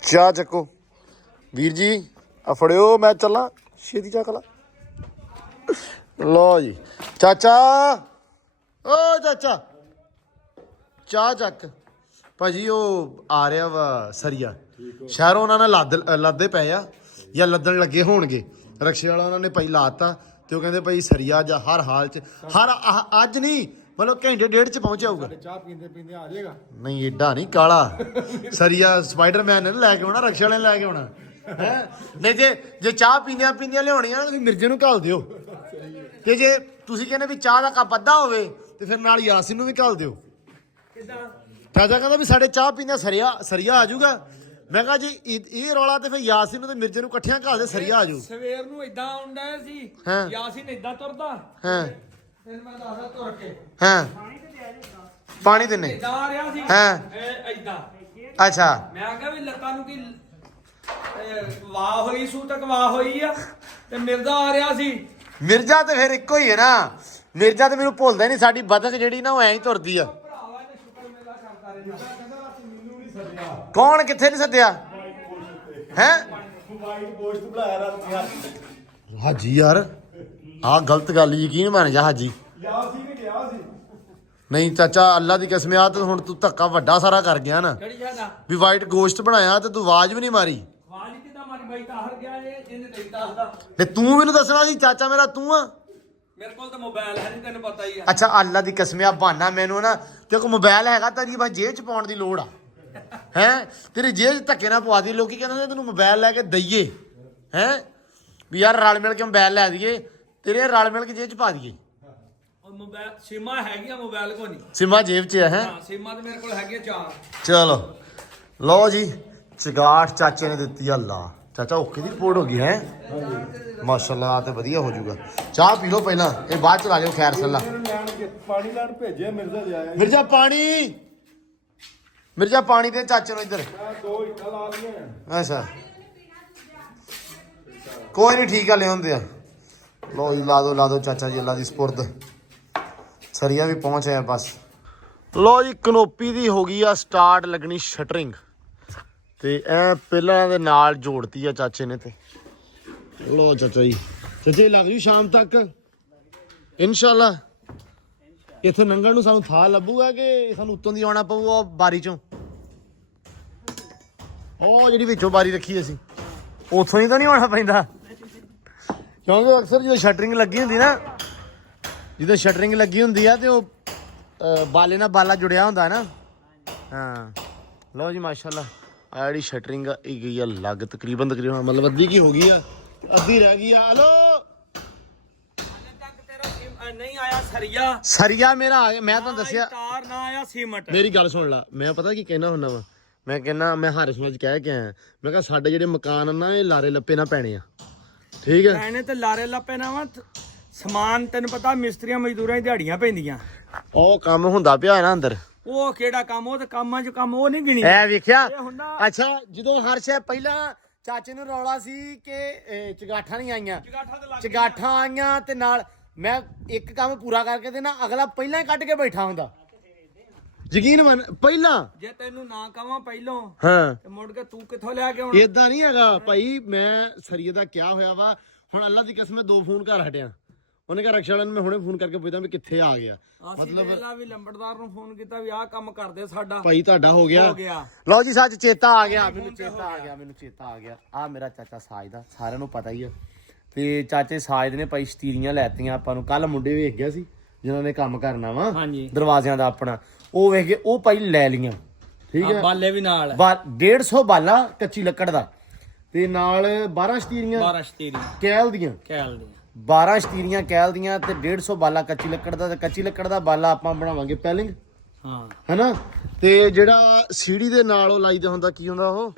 ਚਾਹ ਚੱਕੋ ਵੀਰ ਜੀ ਆ ਫੜਿਓ, ਮੈਂ ਚੱਲਾਂ ਛੇਤੀ ਚੱਕ ਲਾ। ਲਓ ਜੀ ਚਾਚਾ, ਓ ਚਾਚਾ ਚਾਹ ਚੱਕ ਭਾਜੀ। ਉਹ ਆ ਰਿਹਾ ਵਾ ਸਰੀਆ ਸ਼ਹਿਰੋਂ, ਉਹਨਾਂ ਨੇ ਲੱਦੇ ਪਏ ਆ ਜਾਂ ਲੱਦਣ ਲੱਗੇ ਹੋਣਗੇ। ਰਕਸ਼ੇ ਵਾਲਾ ਉਹਨਾਂ ਨੇ ਭਾਈ ਲਾਤਾ ਤੇ ਉਹ ਕਹਿੰਦੇ ਭਾਈ ਸਰੀਆ ਜਾਂ ਹਰ ਹਾਲ ਚ ਅੱਜ ਨਹੀਂ ਮਤਲਬ ਘੰਟੇ ਡੇਢ ਚ ਪਹੁੰਚ ਜਾਊਗਾ। ਚਾਹ ਪੀਂਦੇ ਆ ਜਾਏਗਾ। ਨਹੀਂ ਏਡਾ ਨਹੀਂ ਕਾਲਾ ਸਰੀਆ ਸਪਾਈਡਰਮੈਨ ਨੇ ਲੈ ਕੇ ਆਉਣਾ, ਰਕਸ਼ੇ ਵਾਲੇ ਨੇ ਲੈ ਕੇ ਆਉਣਾ ਹੈ। ਨਹੀਂ ਜੇ ਚਾਹ ਪੀਂਦਿਆਂ ਲਿਆਉਣੀਆਂ ਤੁਸੀਂ ਮਿਰਜੇ ਨੂੰ ਘੱਲ ਦਿਓ, ਤੇ ਜੇ ਤੁਸੀਂ ਕਹਿੰਦੇ ਵੀ ਚਾਹ ਦਾ ਕੱਪ ਅੱਧਾ ਹੋਵੇ ਤੇ ਫਿਰ ਨਾਲ ਯਾਸੀਨ ਨੂੰ ਵੀ ਘੱਲ ਦਿਓ। ਚਾਚਾ ਕਹਿੰਦਾ ਵੀ ਸਾਡੇ ਚਾਹ ਪੀਂਦਿਆਂ ਸਰੀਆ ਆ ਜਾਊਗਾ। ਮੈਂ ਕਿਹਾ ਜੀ ਇਹ ਰੌਲਾ ਤੇ ਫਿਰ ਯਾਸੀਨ ਨੂੰ ਤੇ ਮਿਰਜੇ ਨੂੰ ਇਕੱਠਿਆਂ ਘੱਲ ਦੇ, ਸਰੀਆ ਆ ਜਾਊ। ਸਵੇਰ ਨੂੰ ਇਦਾਂ ਆਉਂਦਾ ਸੀ ਹਾਂ ਯਾਸੀਨ ਇਦਾਂ ਤੁਰਦਾ ਹਾਂ ਫਿਰ ਮੈਂ ਦੱਸਦਾ ਤੁਰ ਕੇ ਹਾਂ ਪਾਣੀ ਦਿੰਨੇ ਇਦਾਂ ਆ ਰਿਹਾ ਸੀ ਹਾਂ ਇਦਾਂ। ਅੱਛਾ ਮੈਂ ਕਿਹਾ ਵੀ ਲੱਤਾਂ ਨੂੰ ਕੀ ਵਾਹ ਹੋਈ ਸੂ ਤੱਕ ਵਾਹ ਹੋਈ ਆ ਤੇ ਮਿਰਦਾ ਆ ਰਿਹਾ ਸੀ ਮਿਰਜ਼ਾ ਤੇ ਫਿਰ ਇੱਕੋ ਹੀ ਹੈ ਨਾ। ਮਿਰਜ਼ਾ ਤੇ ਮੈਨੂੰ ਭੁੱਲਦਾ ਨਹੀਂ, ਸਾਡੀ ਬਤਕ ਜਿਹੜੀ ਨਾ ਉਹ ਐਂ ਹੀ ਤੁਰਦੀ ਆ। ਕੌਣ ਕਿੱਥੇ ਨਹੀਂ ਸੱਦਿਆ ਹੈ? ਹਾਜੀ ਯਾਰ ਆਹ ਗਲਤ ਗੱਲ, ਯਕੀਨ ਬਣ ਜਾ ਹਾਜੀ। ਨਹੀਂ ਚਾਚਾ ਅੱਲਾ ਦੀ ਕਸਮ ਆ, ਤੇ ਹੁਣ ਤੂੰ ਧੱਕਾ ਵੱਡਾ ਸਾਰਾ ਕਰ ਗਿਆ ਨਾ ਕਿਹੜੀ ਜਗ੍ਹਾ ਵੀ ਵਾਈਟ ਗੋਸ਼ਟ ਬਣਾਇਆ ਤੇ ਤੂੰ ਆਵਾਜ਼ ਵੀ ਨਹੀਂ ਮਾਰੀ। ਆਵਾਜ਼ ਕਿਦਾਂ ਮਾਰੀ ਬਾਈ ਤਾਹਰ ਗਿਆ ਇਹਨੇ ਨਹੀਂ ਦੱਸਦਾ। ਤੇ ਤੂੰ ਮੈਨੂੰ ਦੱਸਣਾ ਸੀ ਚਾਚਾ ਮੇਰਾ ਤੂੰ ਆ। ਮੇਰੇ ਕੋਲ ਤਾਂ ਮੋਬਾਈਲ ਹੈ ਨਹੀਂ, ਤੈਨੂੰ ਪਤਾ ਹੀ ਆ। ਅੱਛਾ ਅੱਲਾ ਦੀ ਕਸਮ ਆ ਬਹਾਨਾ ਮੈਨੂੰ ਨਾ, ਤੇ ਕੋ ਮੋਬਾਈਲ ਹੈਗਾ ਤੇਰੀ ਬਸ ਜੇਬ ਚ ਪਾਉਣ ਦੀ ਲੋੜ ਆ ਹੈ। ਤੇਰੀ ਜੇਬ ਚ ਧੱਕੇ ਨਾ ਪਵਾ ਦੀ। ਲੋਕੀ ਕਹਿੰਦੇ ਤੈਨੂੰ ਮੋਬਾਈਲ ਲੈ ਕੇ ਦਈਏ ਹੈ ਵੀ ਯਾਰ ਰਲ ਮਿਲ ਕੇ ਮੋਬਾਈਲ ਲੈ ਦਈਏ, ਤੇਰੇ ਰਲ ਮਿਲ ਕੇ ਜੇਬ ਚ ਪਾ ਦਈਏ। ਉਹ ਮੋਬਾਈਲ ਸੀਮਾ ਹੈਗੀਆਂ, ਮੋਬਾਈਲ ਕੋ ਨਹੀਂ। ਸਿਮਾ ਜੇਬ ਚ ਹੈ। ਹਾਂ ਸੀਮਾ ਤੇ ਮੇਰੇ ਕੋਲ ਹੈਗੀਆਂ 4। ਚਲੋ ਲਓ ਜੀ ਚਗਾਟ ਚਾਚੇ ਨੇ ਦਿੱਤੀ ਆ ਲਾ। ਚਾਚਾ ਓਕੇ ਦੀ ਰਿਪੋਰਟ ਹੋ ਗਈ ਹੈ ਮਾਸ਼ਾਅੱਲਾ, ਤੇ ਵਧੀਆ ਹੋ ਜਾਊਗਾ। ਚਾਹ ਪੀ ਲਓ ਪਹਿਲਾਂ, ਇਹ ਬਾਅਦ ਚ ਲਾ ਲਿਓ ਖੈਰ ਸੱਲਾ। ਪਾਣੀ ਲੈਣ ਭੇਜਿਆ ਮਿਰਜ਼ਾ ਦੇ ਆਇਆ। ਮਿਰਜ਼ਾ ਪਾਣੀ, ਮਿਰਜ਼ਾ ਪਾਣੀ ਦੇ ਚਾਚੇ ਨੂੰ ਇੱਧਰ। ਮੈਂ 2 ਇੱਟਾਂ ਲਾ ਲਈਆਂ। ਅੱਛਾ ਕੋਈ ਨਹੀਂ ਠੀਕ ਆ, ਲਿਆਉਂਦੇ ਆ। ਲੋ ਜੀ ਲਾ ਦੋ ਚਾਚਾ ਜੀ ਅੱਲਾ ਦੀ ਸਪੁਰਦ। ਸਰੀਆ ਵੀ ਪਹੁੰਚ ਆਇਆ ਬਸ। ਲੋ ਜੀ ਕਨੋਪੀ ਦੀ ਹੋ ਗਈ ਆ ਸਟਾਰਟ ਲੱਗਣੀ ਸ਼ਟਰਿੰਗ, ਤੇ ਐ ਪਹਿਲਾਂ ਦੇ ਨਾਲ ਜੋੜਤੀ ਆ ਚਾਚੇ ਨੇ। ਤੇ ਲੋ ਚਾਚਾ ਜੀ, ਚਾਚੇ ਲੱਗ ਜੂ ਸ਼ਾਮ ਤੱਕ ਇਨਸ਼ਾਅੱਲਾ। ਇੱਥੋਂ ਲੰਘਣ ਨੂੰ ਸਾਨੂੰ ਥਾਂ ਲੱਭੂਗਾ ਕਿ ਸਾਨੂੰ ਉੱਤੋਂ ਦੀ ਆਉਣਾ ਪਊਗਾ ਬਾਰੀ ਚੋਂ? ਉਹ ਜਿਹੜੀ ਵਿੱਚੋਂ ਬਾਰੀ ਰੱਖੀ ਅਸੀਂ ਉੱਥੋਂ ਹੀ ਤਾਂ ਨਹੀਂ ਆਉਣਾ ਪੈਂਦਾ, ਕਿਉਂਕਿ ਅਕਸਰ ਜਦੋਂ ਸ਼ਟਰਿੰਗ ਲੱਗੀ ਹੁੰਦੀ ਨਾ, ਜਦੋਂ ਸ਼ਟਰਿੰਗ ਲੱਗੀ ਹੁੰਦੀ ਆ ਤੇ ਉਹ ਬਾਲੇ ਨਾਲ ਬਾਲਾ ਜੁੜਿਆ ਹੁੰਦਾ ਨਾ। ਹਾਂ ਲਓ ਜੀ ਮਾਸ਼ਾਅੱਲਾ ਆ ਜਿਹੜੀ ਸ਼ਟਰਿੰਗ ਆ ਇਹ ਗਈ ਆ ਲੱਗ ਤਕਰੀਬਨ ਮਤਲਬ ਅੱਧੀ ਕੀ ਹੋ ਗਈ ਆ, ਅੱਧੀ ਰਹਿ ਗਈ ਆ। ਹਲੋ ਨਹੀਂ ਆਇਆ ਸਰੀਆ, ਸਰੀਆ ਮੇਰਾ ਆ ਗਿਆ। ਮੈਂ ਤੁਹਾਨੂੰ ਦੱਸਿਆ ਤਾਰ ਨਾ ਆਇਆ ਸੀਮਟ। ਮੇਰੀ ਗੱਲ ਸੁਣ ਲਾ, ਮੈਂ ਪਤਾ ਕੀ ਕਹਿਣਾ ਹੁੰਦਾ ਵਾ, ਮੈਂ ਕਹਿੰਦਾ ਮੈਂ ਹਾਰਿਸ ਨੂੰ ਅੱਜ ਕਹਿ ਕੇ ਆਇਆ, ਮੈਂ ਕਿਹਾ ਸਾਡੇ ਜਿਹੜੇ ਮਕਾਨ ਆ ਨਾ ਇਹ ਲਾਰੇ ਲੱਪੇ ਨਾ ਪੈਣੇ ਆ, ਠੀਕ ਹੈ? ਐਨੇ ਤੇ ਲਾਰੇ ਲੱਪੇ ਨਾ ਵਾ ਸਮਾਨ, ਤੈਨੂੰ ਪਤਾ ਮਿਸਤਰੀਆਂ ਮਜ਼ਦੂਰਾਂ ਦੀ ਦਿਹਾੜੀਆਂ ਪੈਂਦੀਆਂ। ਉਹ ਕੰਮ ਹੁੰਦਾ ਪਿਆ ਨਾ ਅੰਦਰ। ਉਹ ਕਿਹੜਾ ਕੰਮ, ਉਹ ਤੇ ਕੰਮਾਂ 'ਚ ਕੰਮ, ਉਹ ਨਹੀਂ ਗਿਣੀ। ਐ ਵੇਖਿਆ? ਇਹ ਹੁੰਦਾ ਅੱਛਾ ਜਦੋਂ ਹਰ ਸ਼ੈ ਪਹਿਲਾਂ ਚਾਚੇ ਨੂੰ ਰੌਲਾ ਸੀ ਕਿ ਚਗਾਠਾਂ ਨਹੀਂ ਆਈਆਂ, ਚਗਾਠਾਂ ਆਈਆਂ ਤੇ ਨਾਲ ਮੈਂ ਇੱਕ ਕੰਮ ਪੂਰਾ ਕਰਕੇ ਤੇ ਨਾ ਅਗਲਾ ਪਹਿਲਾਂ ਹੀ ਕੱਢ ਕੇ ਬੈਠਾ ਹੁੰਦਾ। ਯਕੀਨ ਮੰਨ ਪਹਿਲਾਂ ਜੇ ਤੈਨੂੰ ਨਾ ਕਵਾਂ ਪਹਿਲੋਂ ਹਾਂ ਤੇ ਮੁੜ ਕੇ ਤੂੰ ਕਿੱਥੋਂ ਲਿਆ ਕੇ ਆਉਣਾ? ਏਦਾਂ ਨਹੀਂ ਹੈਗਾ ਭਾਈ। ਮੈਂ ਸਰੀਏ ਦਾ ਕਿਹਾ ਹੋਇਆ ਵਾ, ਹੁਣ ਅੱਲਾ ਦੀ ਕਸਮ 2 ਫੋਨ ਕਰ ਹਟਿਆ। ਉਹਨੇ ਕਿਹਾ ਰਕਸ਼ਾ ਵਾਲੇ ਨੂੰ ਮੈਂ ਹੁਣੇ ਫੋਨ ਕਰਕੇ ਪੁੱਛਦਾ ਵੀ ਕਿੱਥੇ ਆ ਗਿਆ। ਮਤਲਬ ਵੀ ਲੰਬੜਦਾਰ ਨੂੰ ਫੋਨ ਕੀਤਾ ਵੀ ਆਹ ਕੰਮ ਕਰਦੇ ਸਾਡਾ, ਭਾਈ ਤੁਹਾਡਾ ਹੋ ਗਿਆ। ਹੋ ਗਿਆ। ਲਓ ਜੀ ਸੱਚ ਚੇਤਾ ਆ ਗਿਆ, ਮੈਨੂੰ ਚੇਤਾ ਆ ਗਿਆ। ਆ ਮੇਰਾ ਚਾਚਾ ਸਾਜ ਦਾ, ਸਾਰਿਆਂ ਨੂੰ ਪਤਾ ਹੀ ਆ। ਤੇ ਚਾਚੇ ਸਾਜ ਨੇ ਭਾਈ ਸ਼ਤੀਰੀਆਂ ਲੈਤੀਆਂ ਆਪਾਂ ਨੂੰ। ਕੱਲ ਮੁੰਡੇ ਵੇਖ ਗਿਆ ਸੀ ਜਿਨ੍ਹਾਂ ਨੇ ਕੰਮ ਕਰਨਾ ਵਾ ਦਰਵਾਜ਼ਿਆਂ ਦਾ ਆਪਣਾ, ਉਹ ਵੇਖ ਕੇ ਉਹ ਭਾਈ ਲੈ ਲੀਆਂ, ਠੀਕ ਹੈ? ਬਾਲੇ ਵੀ ਨਾਲ 150 ਬਾਲਾ ਕੱਚੀ ਲੱਕੜ ਦਾ, ਤੇ ਨਾਲ 12 ਸ਼ਤੀਰੀਆਂ 12 ਸ਼ਤੀਰੀਆਂ ਕੈਲ ਦੀਆਂ, 12 ਸ਼ਤੀਰੀਆਂ ਕੈਲ ਦੀਆਂ ਤੇ 150 ਬਾਲਾ ਕੱਚੀ ਲੱਕੜ ਦਾ। ਤੇ ਕੱਚੀ ਲੱਕੜ ਦਾ ਬਾਲਾ ਆਪਾਂ ਬਣਾਵਾਂਗੇ ਪੈਲਿੰਗ, ਹਾਂ ਹੈਨਾ? ਤੇ ਜਿਹੜਾ ਸੀੜੀ ਦੇ ਨਾਲ ਉਹ ਲਾਈਦਾ ਹੁੰਦਾ, ਕੀ ਹੁੰਦਾ ਉਹ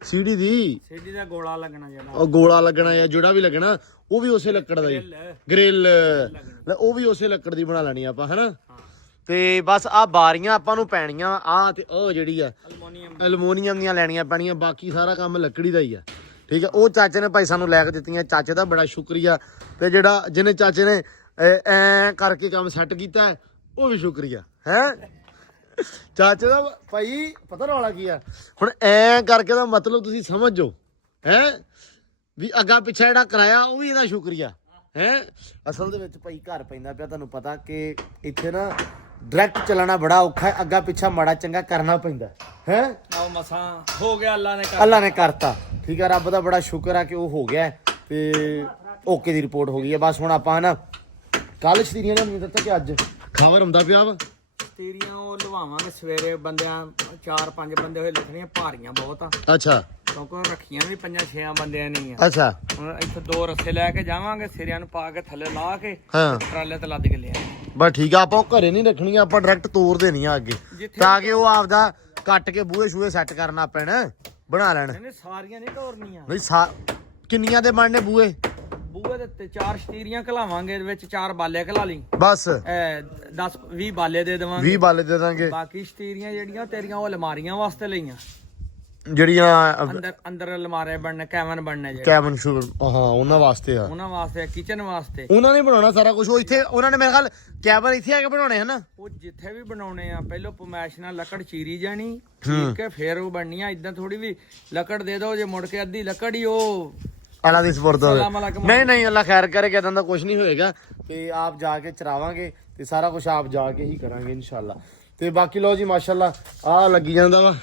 ਸੀੜੀ ਦਾ ਗੋਲਾ ਲੱਗਣਾ, ਜਿਹੜਾ ਉਹ ਗੋਲਾ ਲੱਗਣਾ ਜਾਂ ਜਿਹੜਾ ਵੀ ਲੱਗਣਾ ਉਹ ਵੀ ਉਸੇ ਲੱਕੜ ਦਾ ਹੀ, ਗ੍ਰਿਲ ਉਹ ਵੀ ਉਸੇ ਲੱਕੜ ਦੀ ਬਣਾ ਲੈਣੀ ਆਪਾਂ, ਹੈਨਾ? ਤੇ ਬਸ ਆ ਬਾਰੀਆਂ ਆਪਾਂ ਨੂੰ ਪੈਣੀਆਂ ਆ, ਤੇ ਉਹ ਜਿਹੜੀ ਆ ਐਲੂਮੀਨੀਅਮ ਦੀਆਂ ਲੈਣੀਆਂ ਪੈਣੀਆਂ। ਬਾਕੀ ਸਾਰਾ ਕੰਮ ਲੱਕੜੀ ਦਾ ਹੀ ਆ, ਠੀਕ ਹੈ? ਉਹ ਚਾਚੇ ਨੇ ਭਾਈ ਸਾਨੂੰ ਲੈ ਕੇ ਦਿੱਤੀਆਂ, ਚਾਚੇ ਦਾ ਬੜਾ ਸ਼ੁਕਰੀਆ। ਤੇ ਜਿਹੜਾ ਜਿਹਨੇ ਚਾਚੇ ਨੇ ਐ ਕਰਕੇ ਕੰਮ ਸੈੱਟ ਕੀਤਾ ਉਹ ਵੀ ਸ਼ੁਕਰੀਆ ਹੈ ਚਾਚੇ ਦਾ। ਭਾਈ ਪਤਾ ਰੌਲਾ ਕੀ ਆ ਹੁਣ, ਐ ਕਰਕੇ ਦਾ ਮਤਲਬ ਤੁਸੀਂ ਸਮਝੋ ਹੈ ਵੀ ਅੱਗਾ ਪਿੱਛਾ ਜਿਹੜਾ ਕਰਾਇਆ ਉਹ ਵੀ ਇਹਦਾ ਸ਼ੁਕਰੀਆ ਹੈ। ਅਸਲ ਦੇ ਵਿੱਚ ਭਾਈ ਘਰ ਪੈਂਦਾ ਪਿਆ, ਤੁਹਾਨੂੰ ਪਤਾ ਕਿ ਇੱਥੇ ਨਾ ਡਾਇਰੈਕਟ ਚੱਲਣਾ ਬੜਾ ਔਖਾ ਹੈ, ਅੱਗਾ ਪਿੱਛਾ ਮਾੜਾ ਚੰਗਾ ਕਰਨਾ ਪੈਂਦਾ ਹੈ। ਉਹ ਮਸਾਂ ਹੋ ਗਿਆ, ਅੱਲਾ ਨੇ ਕਰਤਾ, ਠੀਕ ਹੈ? ਰੱਬ ਦਾ ਬੜਾ ਸ਼ੁਕਰ ਆ ਕਿ ਉਹ ਹੋ ਗਿਆ ਤੇ ਓਕੇ ਦੀ ਰਿਪੋਰਟ ਹੋ ਗਈ ਹੈ। ਬਸ ਹੁਣ ਆਪਾਂ ਨਾ ਕੱਲ ਸ਼ਤੀਰੀਆਂ ਨੇ ਮੈਨੂੰ ਦੱਸਿਆ ਕਿ ਅੱਜ ਖਬਰ ਹੁੰਦਾ ਪਿਆ ਵਾ ਸ਼ਤੀਰੀਆਂ ਉਹ ਲਵਾਵਾਂਗੇ ਸਵੇਰੇ। ਬੰਦਿਆਂ 4-5 ਬੰਦੇ ਹੋਏ ਲਿਖਣੀਆਂ, ਭਾਰੀਆਂ ਬਹੁਤ ਆ। ਅੱਛਾ ਕਿਉਂਕਿ ਰੱਖੀਆਂ ਵੀ 5-6 ਬੰਦਿਆਂ ਨਹੀਂ ਆ। ਅੱਛਾ ਹੁਣ ਇੱਥੇ 2 ਰੱਸੇ ਲੈ ਕੇ ਜਾਵਾਂਗੇ, ਸਿਰਿਆਂ ਨੂੰ ਪਾ ਕੇ ਥੱਲੇ ਲਾ ਕੇ ਹਾਂ ਟਰਾਲੇ ਤੇ ਲੱਦ ਕੇ ਲਿਆ। ਬਸ ਠੀਕ ਆ, ਆਪਾਂ ਉਹ ਘਰੇ ਨਹੀਂ ਰੱਖਣੀਆਂ, ਆਪਾਂ ਡਾਇਰੈਕਟ ਤੋਰ ਦੇਣੀਆਂ ਅੱਗੇ, ਤਾਂ ਕਿ ਉਹ ਆਪਦਾ ਕੱਟ ਕੇ ਬੂਹੇ ਸ਼ੂਹੇ ਸੈੱਟ ਕਰਨਾ ਪੈਣਾ, ਬਣਾ ਲੈਣ। ਨਹੀਂ ਸਾਰੀਆਂ ਨਹੀਂ ਤੋਰਨੀਆਂ ਨਹੀਂ ਕਿੰਨੀਆਂ ਦੇ ਬਣਨੇ ਬੂਹੇ? ਬੂਹੇ ਦੇ ਉੱਤੇ 4 ਸ਼ਤੀਰੀਆਂ ਘਲਾਵਾਂਗੇ, ਇਹਦੇ ਵਿੱਚ 4 ਬਾਲੇ ਘਲਾ ਲਈ, ਬਸ 10-20 ਬਾਲੇ ਦੇ ਦੇਵਾਂਗੇ, 20 ਬਾਲੇ ਦੇ ਦਾਂਗੇ। ਬਾਕੀ ਸ਼ਤੀਰੀਆਂ ਜਿਹੜੀਆਂ ਤੇਰੀਆਂ ਉਹ ਅਲਮਾਰੀਆਂ ਵਾਸਤੇ ਲਈਆਂ। ਜਿਹੜੀਆਂ ਅੰਦਰ ਅਲਮਾਰੇ ਬਣਨੇ, ਕੈਬਨ ਬਣਨੇ ਜਿਹੜੇ ਕੈਬਨ ਸ਼ੂ ਹਾਂ ਉਹਨਾਂ ਵਾਸਤੇ ਆ। ਉਹਨਾਂ ਵਾਸਤੇ, ਕਿਚਨ ਵਾਸਤੇ ਉਹਨਾਂ ਨੇ ਬਣਾਉਣਾ ਸਾਰਾ ਕੁਝ। ਉਹ ਇੱਥੇ ਉਹਨਾਂ ਨੇ ਮੇਰੇ ਖਿਆਲ ਕੈਬਨ ਇੱਥੇ ਆ ਕੇ ਬਣਾਉਣੇ ਹਨਾ। ਉਹ ਜਿੱਥੇ ਵੀ ਬਣਾਉਣੇ ਆ ਪਹਿਲਾਂ ਪਮੈਸ਼ ਨਾਲ ਲੱਕੜ ਚੀਰੀ ਜਾਣੀ, ਠੀਕ ਹੈ, ਫੇਰ ਉਹ ਬਣਨੀ ਆ। ਇਦਾਂ ਥੋੜੀ ਵੀ ਲੱਕੜ ਦੇ ਦੋ ਜੇ ਮੁੜ ਕੇ ਅੱਧੀ ਲੱਕੜ ਹੀ ਉਹ ਅੱਲਾ ਦੀ ਸਪੁਰਦ ਹੋਵੇ। ਸਲਾਮ ਅਲੈਕੁਮ। ਨਹੀਂ ਅੱਲਾ ਖੈਰ ਕਰੇ ਕਿ ਇਦਾਂ ਦਾ ਕੁਝ ਨਹੀਂ ਹੋਏਗਾ ਤੇ ਆਪ ਜਾ ਕੇ ਚਰਾਵਾਂਗੇ ਤੇ ਸਾਰਾ ਕੁਝ ਆਪ ਜਾ ਕੇ ਹੀ ਕਰਾਂਗੇ ਇਨਸ਼ਾਅੱਲਾ। ਤੇ ਬਾਕੀ ਲੋ ਜੀ ਮਾਸ਼ਾਅੱਲਾ ਆ ਲੱਗੀ ਜਾਂਦਾ ਵਾ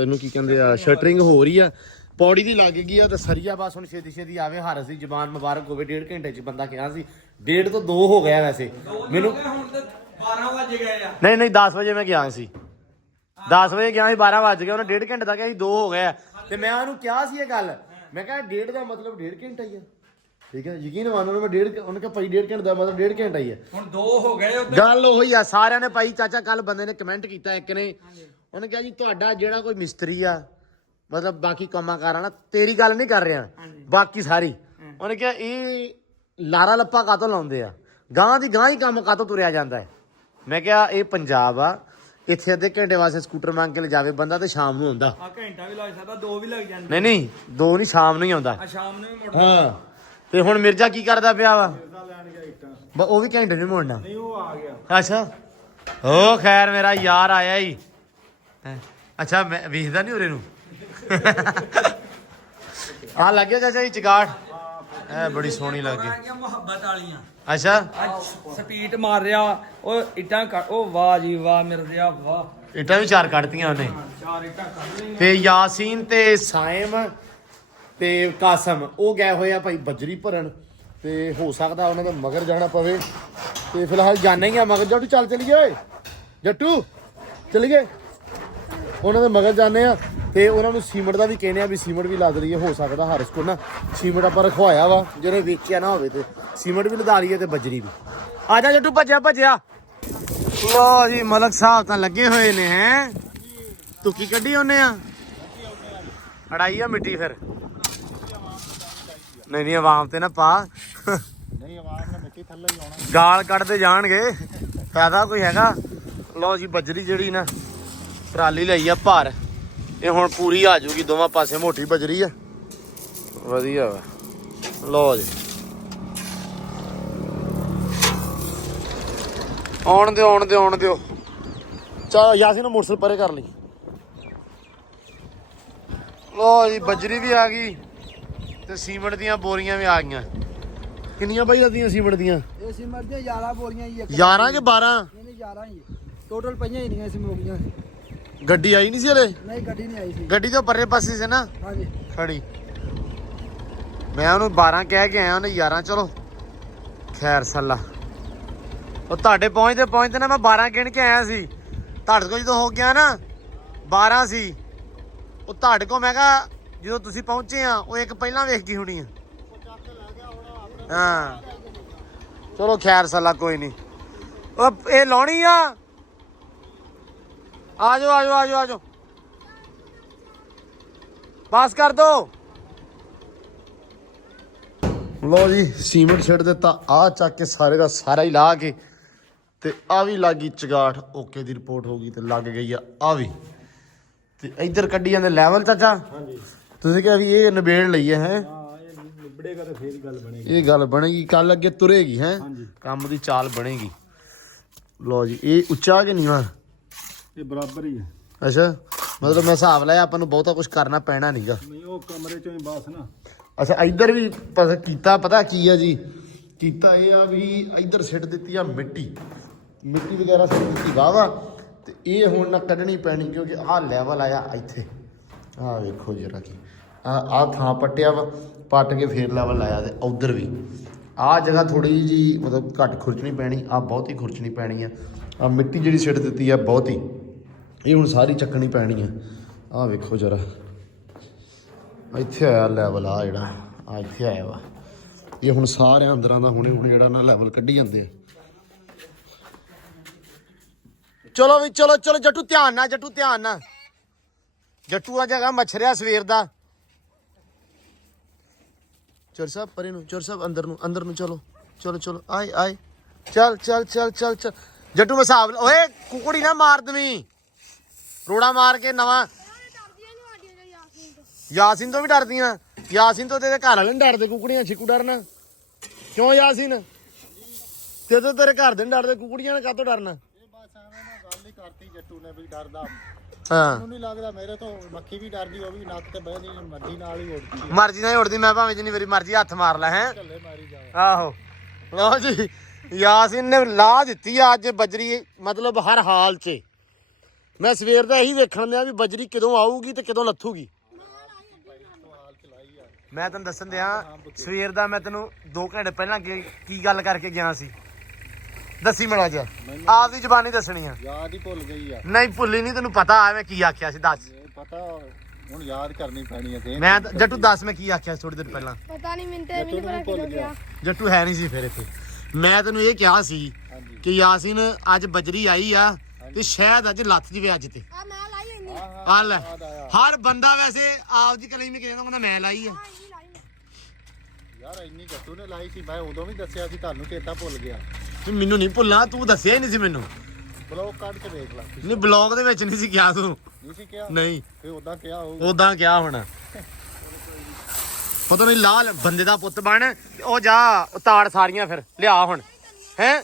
ਇਹਨੂੰ ਕੀ ਕਹਿੰਦੇ ਆ, ਸ਼ਟਰਿੰਗ ਹੋ ਰਹੀ ਆ, ਪੌੜੀ ਦੀ ਲੱਗ ਗਈ ਆ ਤੇ ਸਰੀਆ ਬਸ ਹੁਣ ਛੇਤੀ ਆਵੇ। ਹਰ ਅਸੀਂ ਜ਼ਬਾਨ ਮੁਬਾਰਕ ਹੋਵੇ। 1.5 ਘੰਟੇ ਚ ਬੰਦਾ ਕਿਹਾ ਸੀ, 1.5 ਤੋਂ 2 ਹੋ ਗਿਆ ਵੈਸੇ ਮੈਨੂੰ। ਹੁਣ ਤਾਂ 12 ਵਜ ਗਏ ਆ। ਨਹੀਂ 10 ਵਜੇ ਮੈਂ ਗਿਆ ਸੀ, 10 ਵਜੇ ਗਿਆ ਸੀ, 12 ਵੱਜ ਗਏ। ਉਹਨੇ 1.5 ਘੰਟੇ ਦਾ ਕਿਹਾ ਸੀ 2 ਹੋ ਗਏ ਤੇ ਮੈਂ ਉਹਨੂੰ ਕਿਹਾ ਸੀ ਇਹ ਗੱਲ, ਮੈਂ ਕਿਹਾ 1.5 ਦਾ ਮਤਲਬ 1.5 ਘੰਟਾ ਹੀ ਆ, ਠੀਕ ਹੈ ਯਕੀਨ ਮੰਨ ਉਹਨੂੰ ਮੈਂ 1.5 ਉਹਨੇ ਕਿਹਾ ਭਾਈ 1.5 ਘੰਟੇ ਦਾ ਮਤਲਬ 1.5 ਘੰਟਾ ਹੀ ਆ। ਹੁਣ 2 ਹੋ ਗਏ। ਗੱਲ ਉਹੀ ਆ ਸਾਰਿਆਂ ਨੇ ਭਾਈ। ਚਾਚਾ ਕੱਲ ਬੰਦੇ ਨੇ ਕਮੈਂਟ ਕੀਤਾ ਇੱਕ ਨੇ, ਉਹਨੇ ਕਿਹਾ ਜੀ ਤੁਹਾਡਾ ਜਿਹੜਾ ਕੋਈ ਮਿਸਤਰੀ ਆ ਮਤਲਬ ਬਾਕੀ ਕੰਮਾਂ ਕਾਰਾਂ ਨਾਲ, ਤੇਰੀ ਗੱਲ ਨਹੀਂ ਕਰ ਰਿਹਾ, ਬਾਕੀ ਸਾਰੀ, ਉਹਨੇ ਕਿਹਾ ਇਹ ਲਾਰਾ ਲੱਪਾ ਕਾਤੋਂ ਲਾਉਂਦੇ ਆ, ਗਾਂ ਦੀ ਗਾਂ ਹੀ ਕੰਮ ਕਾਤੋਂ ਤੁਰਿਆ ਜਾਂਦਾ ਹੈ। ਮੈਂ ਕਿਹਾ ਇਹ ਪੰਜਾਬ ਆ, ਇੱਥੇ ਅੱਧੇ ਘੰਟੇ ਵਾਸਤੇ ਸਕੂਟਰ ਮੰਗ ਕੇ ਲਿਜਾਵੇ ਬੰਦਾ ਤੇ ਸ਼ਾਮ ਨੂੰ ਆਉਂਦਾ। ਘੰਟਾ ਵੀ ਲੱਗ ਸਕਦਾ, 2 ਵੀ ਲੱਗ ਜਾਂਦੇ। ਨਹੀਂ 2 ਨਹੀਂ, ਸ਼ਾਮ ਨੂੰ ਹੀ ਆਉਂਦਾ। ਸ਼ਾਮ ਨੂੰ ਵੀ ਮੁੜਦਾ। ਹਾਂ ਤੇ ਹੁਣ ਮਿਰਜ਼ਾ ਕੀ ਕਰਦਾ ਪਿਆ ਵਾ? ਉਹ ਵੀ ਘੰਟੇ ਨੂੰ ਮੋੜਨਾ। ਨਹੀਂ ਉਹ ਆ ਗਿਆ। ਅੱਛਾ ਓ ਖੈਰ ਮੇਰਾ ਯਾਰ ਆਇਆ ਹੀ। ਅੱਛਾ ਮੈਂ ਵੇਖਦਾ ਨਹੀਂ ਉਰੇ ਨੂੰ। ਆ ਲੱਗਿਆ ਚਾਚਾ ਜੀ ਚਗਾੜ, ਇਹ ਬੜੀ ਸੋਹਣੀ ਲੱਗੀ। ਮੁਹੱਬਤ ਵਾਲੀਆਂ। ਅੱਛਾ ਸਪੀਡ ਮਾਰ ਰਿਹਾ ਉਹ ਇੱਟਾਂ ਉਹ ਵਾਹ ਜੀ ਵਾਹ ਮਿਰਜ਼ਾ ਵਾਹ। ਇੱਟਾਂ ਵੀ 4 ਕੱਢਤੀਆਂ ਉਹਨੇ। 4 ਇੱਟਾਂ ਕੱਢ ਲਈਆਂ। ਤੇ ਯਾਸੀਨ ਤੇ ਸਾਇਮ ਤੇ ਕਾਸਮ ਉਹ ਗਏ ਹੋਏ ਆ ਭਾਈ ਬਜਰੀ ਭਰਨ, ਤੇ ਹੋ ਸਕਦਾ ਉਹਨਾਂ ਦੇ ਮਗਰ ਜਾਣਾ ਪਵੇ। ਤੇ ਫਿਲਹਾਲ ਜਾਣਾ ਹੀ ਆ ਮਗਰ। ਜੱਟੂ ਚੱਲ ਚਲੀਏ ਓਏ, ਜੱਟੂ ਚਲੀਏ। ਉਹਨਾਂ ਦੇ ਮਗਰ ਜਾਂਦੇ ਆ ਤੇ ਉਹਨਾਂ ਨੂੰ ਸੀਮਟ ਦਾ ਵੀ ਕਹਿੰਦੇ ਆ ਵੀ ਸੀਮਟ ਵੀ ਲਾ ਦਈਏ। ਹੋ ਸਕਦਾ ਹਰਸ ਕੋਲ ਨਾ ਸੀਮਟ ਆਪਾਂ ਰਖਵਾਇਆ ਵਾ, ਜਿਹਨੇ ਵੇਚਿਆ ਨਾ ਹੋਵੇ ਤੇ ਸੀਮਟ ਵੀ ਲਦਾ ਲਈਏ ਤੇ ਬਜਰੀ ਵੀ। ਆ ਜਾ ਜੱਟੂ, ਭੱਜਿਆ। ਲੋ ਜੀ ਮਲਕ ਸਾਹਿਬ ਤਾਂ ਲੱਗੇ ਹੋਏ ਨੇ। ਹੈ ਤੂੰ ਕੀ ਕੱਢੀ ਉਹਨੇ ਆ ਅੜਾਈ ਆ ਮਿੱਟੀ ਫਿਰ? ਨਹੀਂ ਆਵਾਮ ਤੇ ਨਾ ਪਾ। ਨਹੀਂ ਆਵਾਜ਼ ਨਾਲ ਮਿੱਟੀ ਥੱਲੇ ਹੀ ਆਉਣਾ। ਗਾਲ ਕੱਢਦੇ ਜਾਣਗੇ, ਫਾਇਦਾ ਕੋਈ ਹੈਗਾ? ਲਓ ਜੀ ਬਜਰੀ ਜਿਹੜੀ ਨਾ ਟਰਾਲੀ ਲਈ ਆ ਭਾਰ, ਇਹ ਹੁਣ ਪੂਰੀ ਆ ਜਾਊਗੀ। ਦੋਵਾਂ ਪਾਸੇ ਮੋਟੀ ਬਜਰੀ ਆ, ਵਧੀਆ ਵਾ। ਲਓ ਜੀ ਆਉਣ ਦਿਓ। ਚਾ ਯਾਸੀ ਨੂੰ ਮੋਟਰਸਾਈਕਲ ਪਰੇ ਕਰ ਲਈ। ਲਓ ਜੀ ਬਜਰੀ ਵੀ ਆ ਗਈ ਤੇ ਸੀਮਟ ਦੀਆਂ ਬੋਰੀਆਂ ਵੀ ਆ ਗਈਆਂ। ਕਿੰਨੀਆਂ ਬਾਈ ਆਦੀਆਂ ਸੀਮਟ ਦੀਆਂ? ਇਹ ਸੀਮਟ ਦੀਆਂ 11 ਬੋਰੀਆਂ ਜੀ। 11 ਕਿ 12? ਨਹੀਂ 11 ਹੀ ਟੋਟਲ ਪਈਆਂ ਹੀ ਨਹੀਂ ਸੀ ਮੋਰੀਆਂ। ਗੱਡੀ ਆਈ ਨਹੀਂ ਸੀ ਹਲੇ? ਨਹੀਂ ਗੱਡੀ ਨਹੀਂ ਆਈ ਸੀ। ਗੱਡੀ ਤਾਂ ਪਰਲੇ ਪਾਸੇ ਸੀ ਨਾ ਹਾਂਜੀ ਖੜੀ। ਮੈਂ ਉਹਨੂੰ 12 ਕਹਿ ਕੇ ਆਇਆ, ਉਹਨੇ 11। ਚਲੋ ਖੈਰ ਸੱਲਾ। ਉਹ ਤੁਹਾਡੇ ਪਹੁੰਚਦੇ ਨਾ ਮੈਂ 12 ਗਿਣ ਕੇ ਆਇਆ ਸੀ। ਤੁਹਾਡੇ ਕੋਲ ਜਦੋਂ ਹੋ ਗਿਆ ਨਾ 12 ਸੀ, ਉਹ ਤੁਹਾਡੇ ਕੋਲ ਮੈਂ ਕਿਹਾ ਜਦੋਂ ਤੁਸੀਂ ਪਹੁੰਚੇ ਆ ਉਹ ਇੱਕ ਪਹਿਲਾਂ ਵੇਖ ਗਈ ਹੋਣੀ ਆ। ਹਾਂ ਚਲੋ ਖੈਰ ਸੱਲਾ, ਕੋਈ ਨਹੀਂ। ਉਹ ਇਹ ਲਾਉਣੀ ਆ। ਆ ਜਾਓ ਪਾਸ ਕਰ ਦੋ। ਲੋ ਜੀ ਸੀਮੈਂਟ ਛੱਡ ਦਿੱਤਾ, ਆ ਚੱਕ ਕੇ ਸਾਰੇ ਦਾ ਸਾਰਾ ਹੀ ਲਾ ਕੇ ਤੇ ਆ ਵੀ ਲੱਗੀ ਚਗਾਠ। ਓਕੇ ਦੀ ਰਿਪੋਰਟ ਹੋ ਗਈ ਤੇ ਲੱਗ ਗਈ ਆ ਵੀ। ਤੇ ਇੱਧਰ ਕੱਢੀ ਜਾਂਦੇ ਲੈਵਲ। ਚਾਚਾ ਹਾਂਜੀ ਤੁਸੀਂ ਕਿਹਾ ਵੀ ਇਹ ਨਿਬੇੜ ਲਈ ਹੈ? ਹਾਂ ਇਹ ਨਿਬੜੇਗਾ ਤਾਂ ਫੇਰ ਗੱਲ ਬਣੇਗੀ। ਇਹ ਗੱਲ ਬਣੇਗੀ, ਕੱਲ ਅੱਗੇ ਤੁਰੇਗੀ ਹੈ, ਹਾਂਜੀ ਕੰਮ ਦੀ ਚਾਲ ਬਣੇਗੀ। ਲੋ ਜੀ ਇਹ ਉੱਚਾ ਕਿ ਨੀਵਾਂ? ਇਹ ਬਰਾਬਰ ਹੀ ਹੈ। ਅੱਛਾ ਮਤਲਬ ਮੈਂ ਹਿਸਾਬ ਲਾਇਆ ਆਪਾਂ ਨੂੰ ਬਹੁਤਾ ਕੁਝ ਕਰਨਾ ਪੈਣਾ ਨਹੀਂਗਾ। ਨਹੀਂ ਉਹ ਕਮਰੇ ਚੋਂ ਹੀ ਬਸ ਨਾ। ਅੱਛਾ ਇੱਧਰ ਵੀ ਪਤਾ ਕੀ ਆ ਜੀ, ਕੀਤਾ ਇਹ ਆ ਵੀ ਇੱਧਰ ਸਿੱਟ ਦਿੱਤੀ ਆ ਮਿੱਟੀ ਵਗੈਰਾ ਸਿੱਟ ਦਿੱਤੀ ਵਾਹਵਾ। ਤੇ ਇਹ ਹੁਣ ਨਾ ਕੱਢਣੀ ਪੈਣੀ ਕਿਉਂਕਿ ਆਹ ਲੈਵਲ ਆਇਆ ਇੱਥੇ। ਆਹ ਵੇਖੋ ਜਰਾ ਕੀ ਆਹ ਥਾਂ ਪੱਟਿਆ ਵਾ, ਪੱਟ ਕੇ ਫੇਰ ਲੈਵਲ ਲਾਇਆ। ਤੇ ਉਧਰ ਵੀ ਆਹ ਜਗ੍ਹਾ ਥੋੜੀ ਜੀ ਮਤਲਬ ਘੱਟ ਖੁਰਚਣੀ ਪੈਣੀ, ਆਹ ਬਹੁਤੀ ਖੁਰਚਣੀ ਪੈਣੀ ਆ। ਆਹ ਮਿੱਟੀ ਜਿਹੜੀ ਸਿੱਟ ਦਿੱਤੀ ਆ ਬਹੁਤੀ, ਇਹ ਹੁਣ ਸਾਰੀ ਚੱਕਣੀ ਪੈਣੀ ਆ। ਆਹ ਵੇਖੋ ਜਰਾ ਇੱਥੇ ਆਇਆ ਲੈਵਲ, ਆ ਜਿਹੜਾ ਆ ਇੱਥੇ ਆਇਆ ਵਾ। ਇਹ ਹੁਣ ਸਾਰੇ ਅੰਦਰਾਂ ਦਾ ਹੁਣੇ ਜਿਹੜਾ ਨਾ ਲੈਵਲ ਕੱਢੀ ਜਾਂਦੇ ਆ। ਚਲੋ ਵੀ ਚਲੋ ਜੱਟੂ ਧਿਆਨ ਨਾਲ, ਜੱਟੂ ਆ ਜਗ੍ਹਾ ਮੱਛਰਿਆ ਸਵੇਰ ਦਾ। ਚੋਰ ਸਾਹਿਬ ਪਰੇ ਨੂੰ, ਚੋਰ ਸਾਹਿਬ ਅੰਦਰ ਨੂੰ ਚਲੋ ਆਏ ਚੱਲ ਜੱਟੂ ਮੈਂ ਹਿਸਾਬ। ਓਏ ਕੁਕੜੀ ਨਾ ਮਾਰ ਦਵੀਂ, ਰੋੜਾ ਮਾਰ ਕੇ ਨਵਾਂ। ਯਾਸੀਨ ਤੋਂ ਵੀ ਡਰਦੀਆਂ? ਯਾਸੀਨ ਤੋਂ ਤੇਰੇ ਘਰ ਵਾਲੇ ਨਹੀਂ ਡਰਦੇ? ਕੁਕੜੀਆਂ ਛਿੱਕੂ ਡਰਨਾ ਕਿਉਂ ਯਾਸੀਨ? ਤੇ ਤੇਰੇ ਘਰ ਦੇ ਨਹੀਂ ਡਰਦੇ, ਕੁਕੜੀਆਂ ਨੇ ਕਾਹਤੋਂ ਡਰਨਾ? ਗੱਲ ਹੀ ਕਰਤੀ ਜੱਟੂ ਨੇ ਵੀ ਡਰਦਾ ਹਾਂ ਮੈਨੂੰ ਨਹੀਂ ਲੱਗਦਾ ਮੇਰੇ ਤੋਂ ਮੱਖੀ ਵੀ ਡਰਦੀ, ਉਹ ਵੀ ਨੱਕ ਤੇ ਬਹਿ ਨਹੀਂ ਮਰਜ਼ੀ ਨਾਲ ਹੀ ਉੱਡਦੀ ਹੈ। ਮਰਜ਼ੀ ਨਾਲ ਹੀ ਉੜਦੀ, ਮੈਂ ਭਾਵੇਂ ਜਿੰਨੀ ਮੇਰੀ ਮਰਜ਼ੀ ਹੱਥ ਮਾਰ ਲੈ ਹੈ। ਝੱਲੇ ਮਾਰੀ ਜਾਵੇ। ਆਹੋ ਲਓ ਜੀ, ਯਾਸੀਨ ਨੇ ਲਾ ਦਿੱਤੀ ਆ ਅੱਜ ਬਜਰੀ, ਮਤਲਬ ਹਰ ਹਾਲ 'ਚ। ਮੈਂ ਸਵੇਰ ਦਾ ਇਹੀ ਦੇਖਣ ਦਿਆ ਵੀ ਬਜਰੀ ਕਦੋਂ ਆਊਗੀ ਤੇ ਕਦੋਂ ਲੱਥੂਗੀ। ਮੈਂ ਤੈਨੂੰ ਦੱਸਣ ਦਿਆਂ ਸਵੇਰ ਦਾ, ਮੈਂ ਤੈਨੂੰ 2 ਘੰਟੇ ਪਹਿਲਾਂ ਕੀ ਗੱਲ ਕਰਕੇ ਗਿਆ ਸੀ, ਦੱਸੀ ਮੈਨੂੰ ਅੱਜ ਆਪਦੀ ਜ਼ਬਾਨੀ ਦੱਸਣੀ ਆ। ਯਾਦ ਹੀ ਭੁੱਲ ਗਈ ਆ। ਨਹੀਂ ਭੁੱਲੀ ਨਹੀਂ, ਤੈਨੂੰ ਪਤਾ ਆ ਮੈਂ ਕੀ ਆਖਿਆ ਸੀ, ਦੱਸ। ਇਹ ਪਤਾ ਹੁਣ ਯਾਦ ਕਰਨੀ ਪੈਣੀ ਹੈ। ਮੈਂ ਜੱਟੂ ਦੱਸ ਮੈਂ ਕੀ ਆਖਿਆ ਸੀ ਥੋੜੀ ਦੇਰ ਪਹਿਲਾਂ? ਪਤਾ ਨਹੀਂ ਮੈਨੂੰ ਤੇ ਵੀ ਪਤਾ ਕਿਦੋਂ ਗਿਆ। ਜੱਟੂ ਹੈ ਨਹੀਂ ਸੀ ਫਿਰ ਇੱਥੇ। ਮੈਂ ਤੈਨੂੰ ਇਹ ਕਿਹਾ ਸੀ ਕਿ ਯਾਸੀਨ ਅੱਜ ਬਜਰੀ ਆਈ ਆ ਤੇ ਸ਼ਾਇਦ ਅੱਜ ਲੱਥ ਜਵੇ ਅੱਜ ਤੇ। ਆ ਮੈਂ ਲਾਈ ਇੰਨੀ ਆ ਲੈ, ਹਰ ਬੰਦਾ ਵੈਸੇ ਆਪਦੀ ਕਲਮ ਹੀ ਕਹਿੰਦਾ ਮੈਂ ਲਾਈ ਆ। ਯਾਰ ਇੰਨੀ ਜੱਟੂ ਨੇ ਲਾਈ ਸੀ, ਮੈਂ ਉਦੋਂ ਵੀ ਦੱਸਿਆ ਸੀ, ਤੁਹਾਨੂੰ ਚੇਤਾ ਭੁੱਲ ਗਿਆ। ਤੂੰ ਮੈਨੂੰ ਨਹੀਂ ਭੁੱਲਣਾ, ਤੂੰ ਦੱਸਿਆ ਹੀ ਨਹੀਂ ਸੀ ਮੈਨੂੰ। ਬਲੌਗ ਕੱਢ ਕੇ ਦੇਖ ਲੈ। ਨਹੀਂ ਬਲੌਗ ਦੇ ਵਿੱਚ ਨਹੀਂ ਸੀ ਕਿਹਾ ਤੂੰ। ਨਹੀਂ ਸੀ ਕਿਹਾ? ਨਹੀਂ ਫੇ ਉਦਾਂ ਕਿਹਾ ਹੋਊ। ਉਦਾਂ ਕਿਹਾ ਹੋਣਾ। ਪਤਾ ਨਹੀਂ ਲਾਲ ਬੰਦੇ ਦਾ ਪੁੱਤ ਬਣ, ਉਹ ਜਾ ਤਾੜ ਸਾਰੀਆਂ ਫਿਰ ਲਿਆ ਹੁਣ। ਹੈ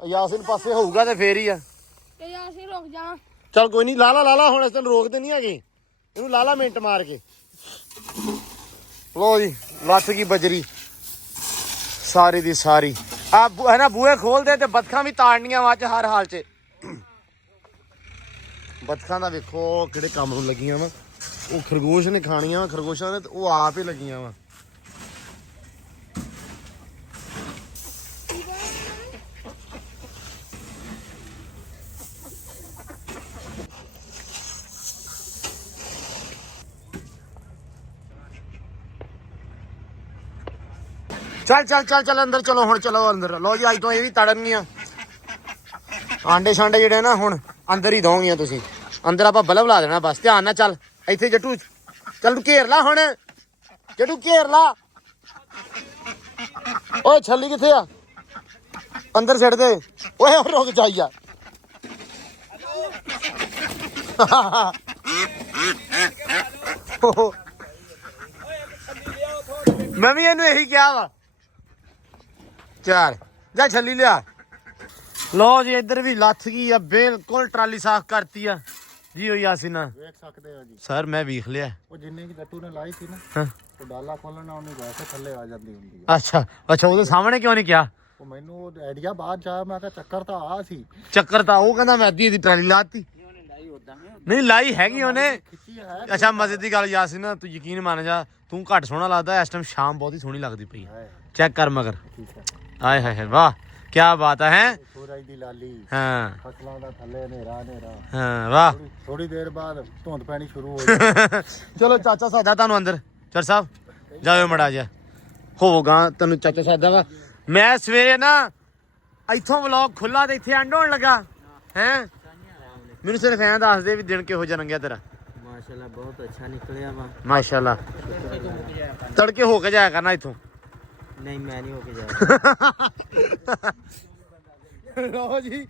ਯਾਸੀਨ ਪਾਸੇ ਹੋਊਗਾ ਤੇ ਫੇਰ ਹੀ ਆ। ਤੇ ਯਾਸੀਨ ਰੁਕ ਜਾ। ਚੱਲ ਕੋਈ ਨਹੀਂ, ਲਾ ਹੁਣ, ਇਸ ਤੈਨੂੰ ਰੋਕਦੇ ਨਹੀਂ ਹੈਗੇ, ਇਹਨੂੰ ਲਾ ਮਿੰਟ ਮਾਰ ਕੇ। ਲੋ ਜੀ ਲੱਥ ਗਈ ਬਜਰੀ ਸਾਰੀ ਦੀ ਸਾਰੀ। ਆ ਹੈ ਨਾ ਬੂਹੇ ਖੋਲਦੇ ਤੇ ਬਤਖਾਂ ਵੀ ਤਾੜਨੀਆਂ ਵਾ ਅੱਜ ਹਰ ਹਾਲ 'ਚ। ਬਤਖਾਂ ਦਾ ਵੇਖੋ ਕਿਹੜੇ ਕੰਮ ਨੂੰ ਲੱਗੀਆਂ ਵਾ। ਉਹ ਖਰਗੋਸ਼ ਨੇ ਖਾਣੀਆਂ ਵਾ, ਖਰਗੋਸ਼ਾਂ ਨੇ, ਉਹ ਆਪ ਹੀ ਲੱਗੀਆਂ ਵਾ। ਚੱਲ ਅੰਦਰ ਚਲੋ ਹੁਣ, ਚਲੋ ਅੰਦਰ। ਲੋ ਜੀ ਅੱਜ ਤੋਂ ਇਹ ਵੀ ਤੜਨਗੀਆਂ। ਆਂਡੇ ਛਾਂਡੇ ਜਿਹੜੇ ਨਾ ਹੁਣ ਅੰਦਰ ਹੀ ਦੋਗੀਆਂ ਤੁਸੀਂ। ਅੰਦਰ ਆਪਾਂ ਬਲਬ ਲਾ ਦੇਣਾ ਬਸ, ਧਿਆਨ ਨਾਲ ਚੱਲ। ਇੱਥੇ ਜੱਟੂ ਚੱਲ ਘੇਰ ਲਾ ਹੁਣ, ਜੱਟੂ ਘੇਰ ਲਾ। ਓਏ ਛੱਲੀ ਕਿੱਥੇ ਆ? ਅੰਦਰ ਛੱਡ ਦੇ। ਓਏ ਰੁਕ ਜਾ ਯਾਰ। ਮੈਂ ਵੀ ਇਹਨੂੰ ਇਹੀ ਕਿਹਾ ਵਾ। ਚੱਲ ਜਾ ਛੱਲੀ ਲਿਆ। ਲੋ ਜੀ ਇੱਧਰ ਵੀ ਲੱਥ ਗਈ ਆ, ਬਿਲਕੁਲ ਟਰਾਲੀ ਸਾਫ਼ ਕਰਤੀ ਆ ਜੀ। ਹੋਈ ਯਾਸੀਨ ਵੇਖ ਸਕਦੇ ਹੋ ਜੀ ਸਰ, ਮੈਂ ਵੇਖ ਲਿਆ। ਉਹ ਜਿੰਨੇ ਕੀ ਜੱਟੂ ਨੇ ਲਾਈ ਸੀ ਨਾ, ਹਾਂ ਉਹ ਡਾਲਾ ਖੋਲਣਾ ਉਹਨੂੰ ਵੈਸੇ ਥੱਲੇ ਆ ਜਾਂਦੀ ਹੁੰਦੀ ਹੈ। ਅੱਛਾ ਉਹਦੇ ਸਾਹਮਣੇ ਕਿਉਂ ਨਹੀਂ ਕਿਹਾ? ਉਹ ਮੈਨੂੰ ਆਈਡੀਆ ਬਾਅਦ ਚ ਆਇਆ, ਮੈਂ ਕਿਹਾ ਚੱਕਰ ਤਾਂ ਆ ਸੀ। ਚੱਕਰ ਤਾਂ ਉਹ ਕਹਿੰਦਾ ਮੈਂ ਅੱਧੀ ਟਰਾਲੀ ਲਾਤੀ। ਨਹੀਂ ਲਾਈ ਹੈਗੀ ਉਹਨੇ। ਖਿੱਚੀ ਹੈ। ਅੱਛਾ ਮਜ਼ੇ ਦੀ ਗੱਲ ਯਾਸੀਨ, ਤੂੰ ਯਕੀਨ ਮੰਨ ਜਾ, ਤੂੰ ਘੱਟ ਸੋਹਣਾ ਲੱਗਦਾ ਇਸ ਟਾਈਮ। ਸ਼ਾਮ ਬਹੁਤ ਹੀ ਸੋਹਣੀ ਲੱਗਦੀ ਪਈ। ਚੈੱਕ ਕਰ ਮਗਰ। ਠੀਕ ਹੈ। ਆਏ ਹਾਏ ਵਾਹ ਕੀ ਬਾਤ ਹੈ। ਸੂਰਜ ਦੀ ਲਾਲੀ, ਹਾਂ ਫਸਲਾਂ ਦਾ ਥੱਲੇ ਹਨੇਰਾ ਹਾਂ ਵਾਹ। ਥੋੜੀ ਦੇਰ ਬਾਅਦ ਧੁੰਦ ਪੈਣੀ ਸ਼ੁਰੂ ਹੋ ਜਾਏ। ਚਲੋ ਚਾਚਾ ਸਾਦਾ ਤੁਹਾਨੂੰ ਅੰਦਰ ਚਰ ਸਾਹਿਬ ਜਾਓ ਮੜਾ ਜਾ ਹੋਗਾ। ਤੈਨੂੰ ਚਾਚਾ ਸਾਦਾ ਵਾ। ਮੈਂ ਸਵੇਰੇ ਨਾ ਇੱਥੋਂ ਵਲੌਗ ਖੁੱਲਾ ਤੇ ਇੱਥੇ ਐਂਡ ਹੋਣ ਲੱਗਾ ਹੈ। ਮੈਨੂੰ ਸਿਰਫ ਐਂ ਦੱਸ ਦੇ ਵੀ ਦਿਨ ਕਿਹੋ ਜਿਹਾ ਲੰਘਿਆ ਤੇਰਾ? ਮਾਸ਼ਾਅੱਲਾ ਬਹੁਤ ਅੱਛਾ ਨਿਕਲਿਆ ਵਾ। ਮਾਸ਼ਾਅੱਲਾ। ਤੜਕੇ ਹੋ ਕੇ ਜਾਇਆ ਕਰਨਾ ਇੱਥੋਂ। ਨਹੀਂ ਮੈਂ ਨਹੀਂ ਹੋ ਕੇ ਜਾ। ਲਓ ਜੀ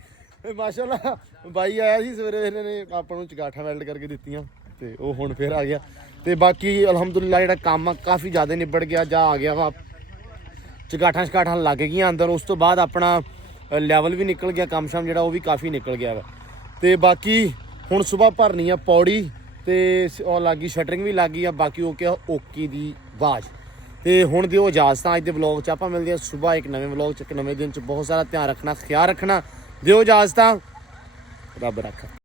ਮਾਸ਼ਾਅੱਲਾ ਬਾਈ ਆਇਆ ਸੀ ਸਵੇਰੇ, ਇਹਨਾਂ ਨੇ ਆਪਾਂ ਨੂੰ ਚਗਾਠਾਂ ਵੈਲਡ ਕਰਕੇ ਦਿੱਤੀਆਂ ਤੇ ਉਹ ਹੁਣ ਫੇਰ ਆ ਗਿਆ। ਤੇ ਬਾਕੀ ਅਲਹਮਦੁਲਿਲਾ ਜਿਹੜਾ ਕੰਮ ਆ ਕਾਫੀ ਜ਼ਿਆਦਾ ਨਿਬੜ ਗਿਆ, ਜਾ ਆ ਗਿਆ ਵਾ। ਚਗਾਠਾਂ ਲੱਗ ਗਈਆਂ ਅੰਦਰ। ਉਸ ਤੋਂ ਬਾਅਦ ਆਪਣਾ ਲੈਵਲ ਵੀ ਨਿਕਲ ਗਿਆ, ਕੰਮ ਸ਼ਾਮ ਜਿਹੜਾ ਉਹ ਵੀ ਕਾਫੀ ਨਿਕਲ ਗਿਆ ਵਾ। ਤੇ ਬਾਕੀ ਹੁਣ ਸਵੇਰ ਭਰਨੀ ਆ ਪੌੜੀ ਤੇ ਉਹ ਲੱਗੀ ਸ਼ਟਰਿੰਗ ਵੀ ਲੱਗ ਗਈ ਆ। ਬਾਕੀ ਉਹ ਕਿਹਾ ਓਕੇ ਦੀ ਆਵਾਜ਼। ਤੇ ਹੁਣ ਦਿਓ ਇਜਾਜ਼ਤ। ਅੱਜ ਦੇ ਵਲੌਗ 'ਚ ਆਪਾਂ ਮਿਲਦੇ ਹਾਂ ਸਵੇਰ ਇੱਕ ਨਵੇਂ ਵਲੌਗ 'ਚ, ਇੱਕ ਨਵੇਂ ਦਿਨ 'ਚ। ਬਹੁਤ ਸਾਰਾ ਧਿਆਨ ਰੱਖਣਾ, ਖਿਆਲ ਰੱਖਣਾ। ਦਿਓ ਇਜਾਜ਼ਤ। ਰੱਬ ਰੱਖਾ।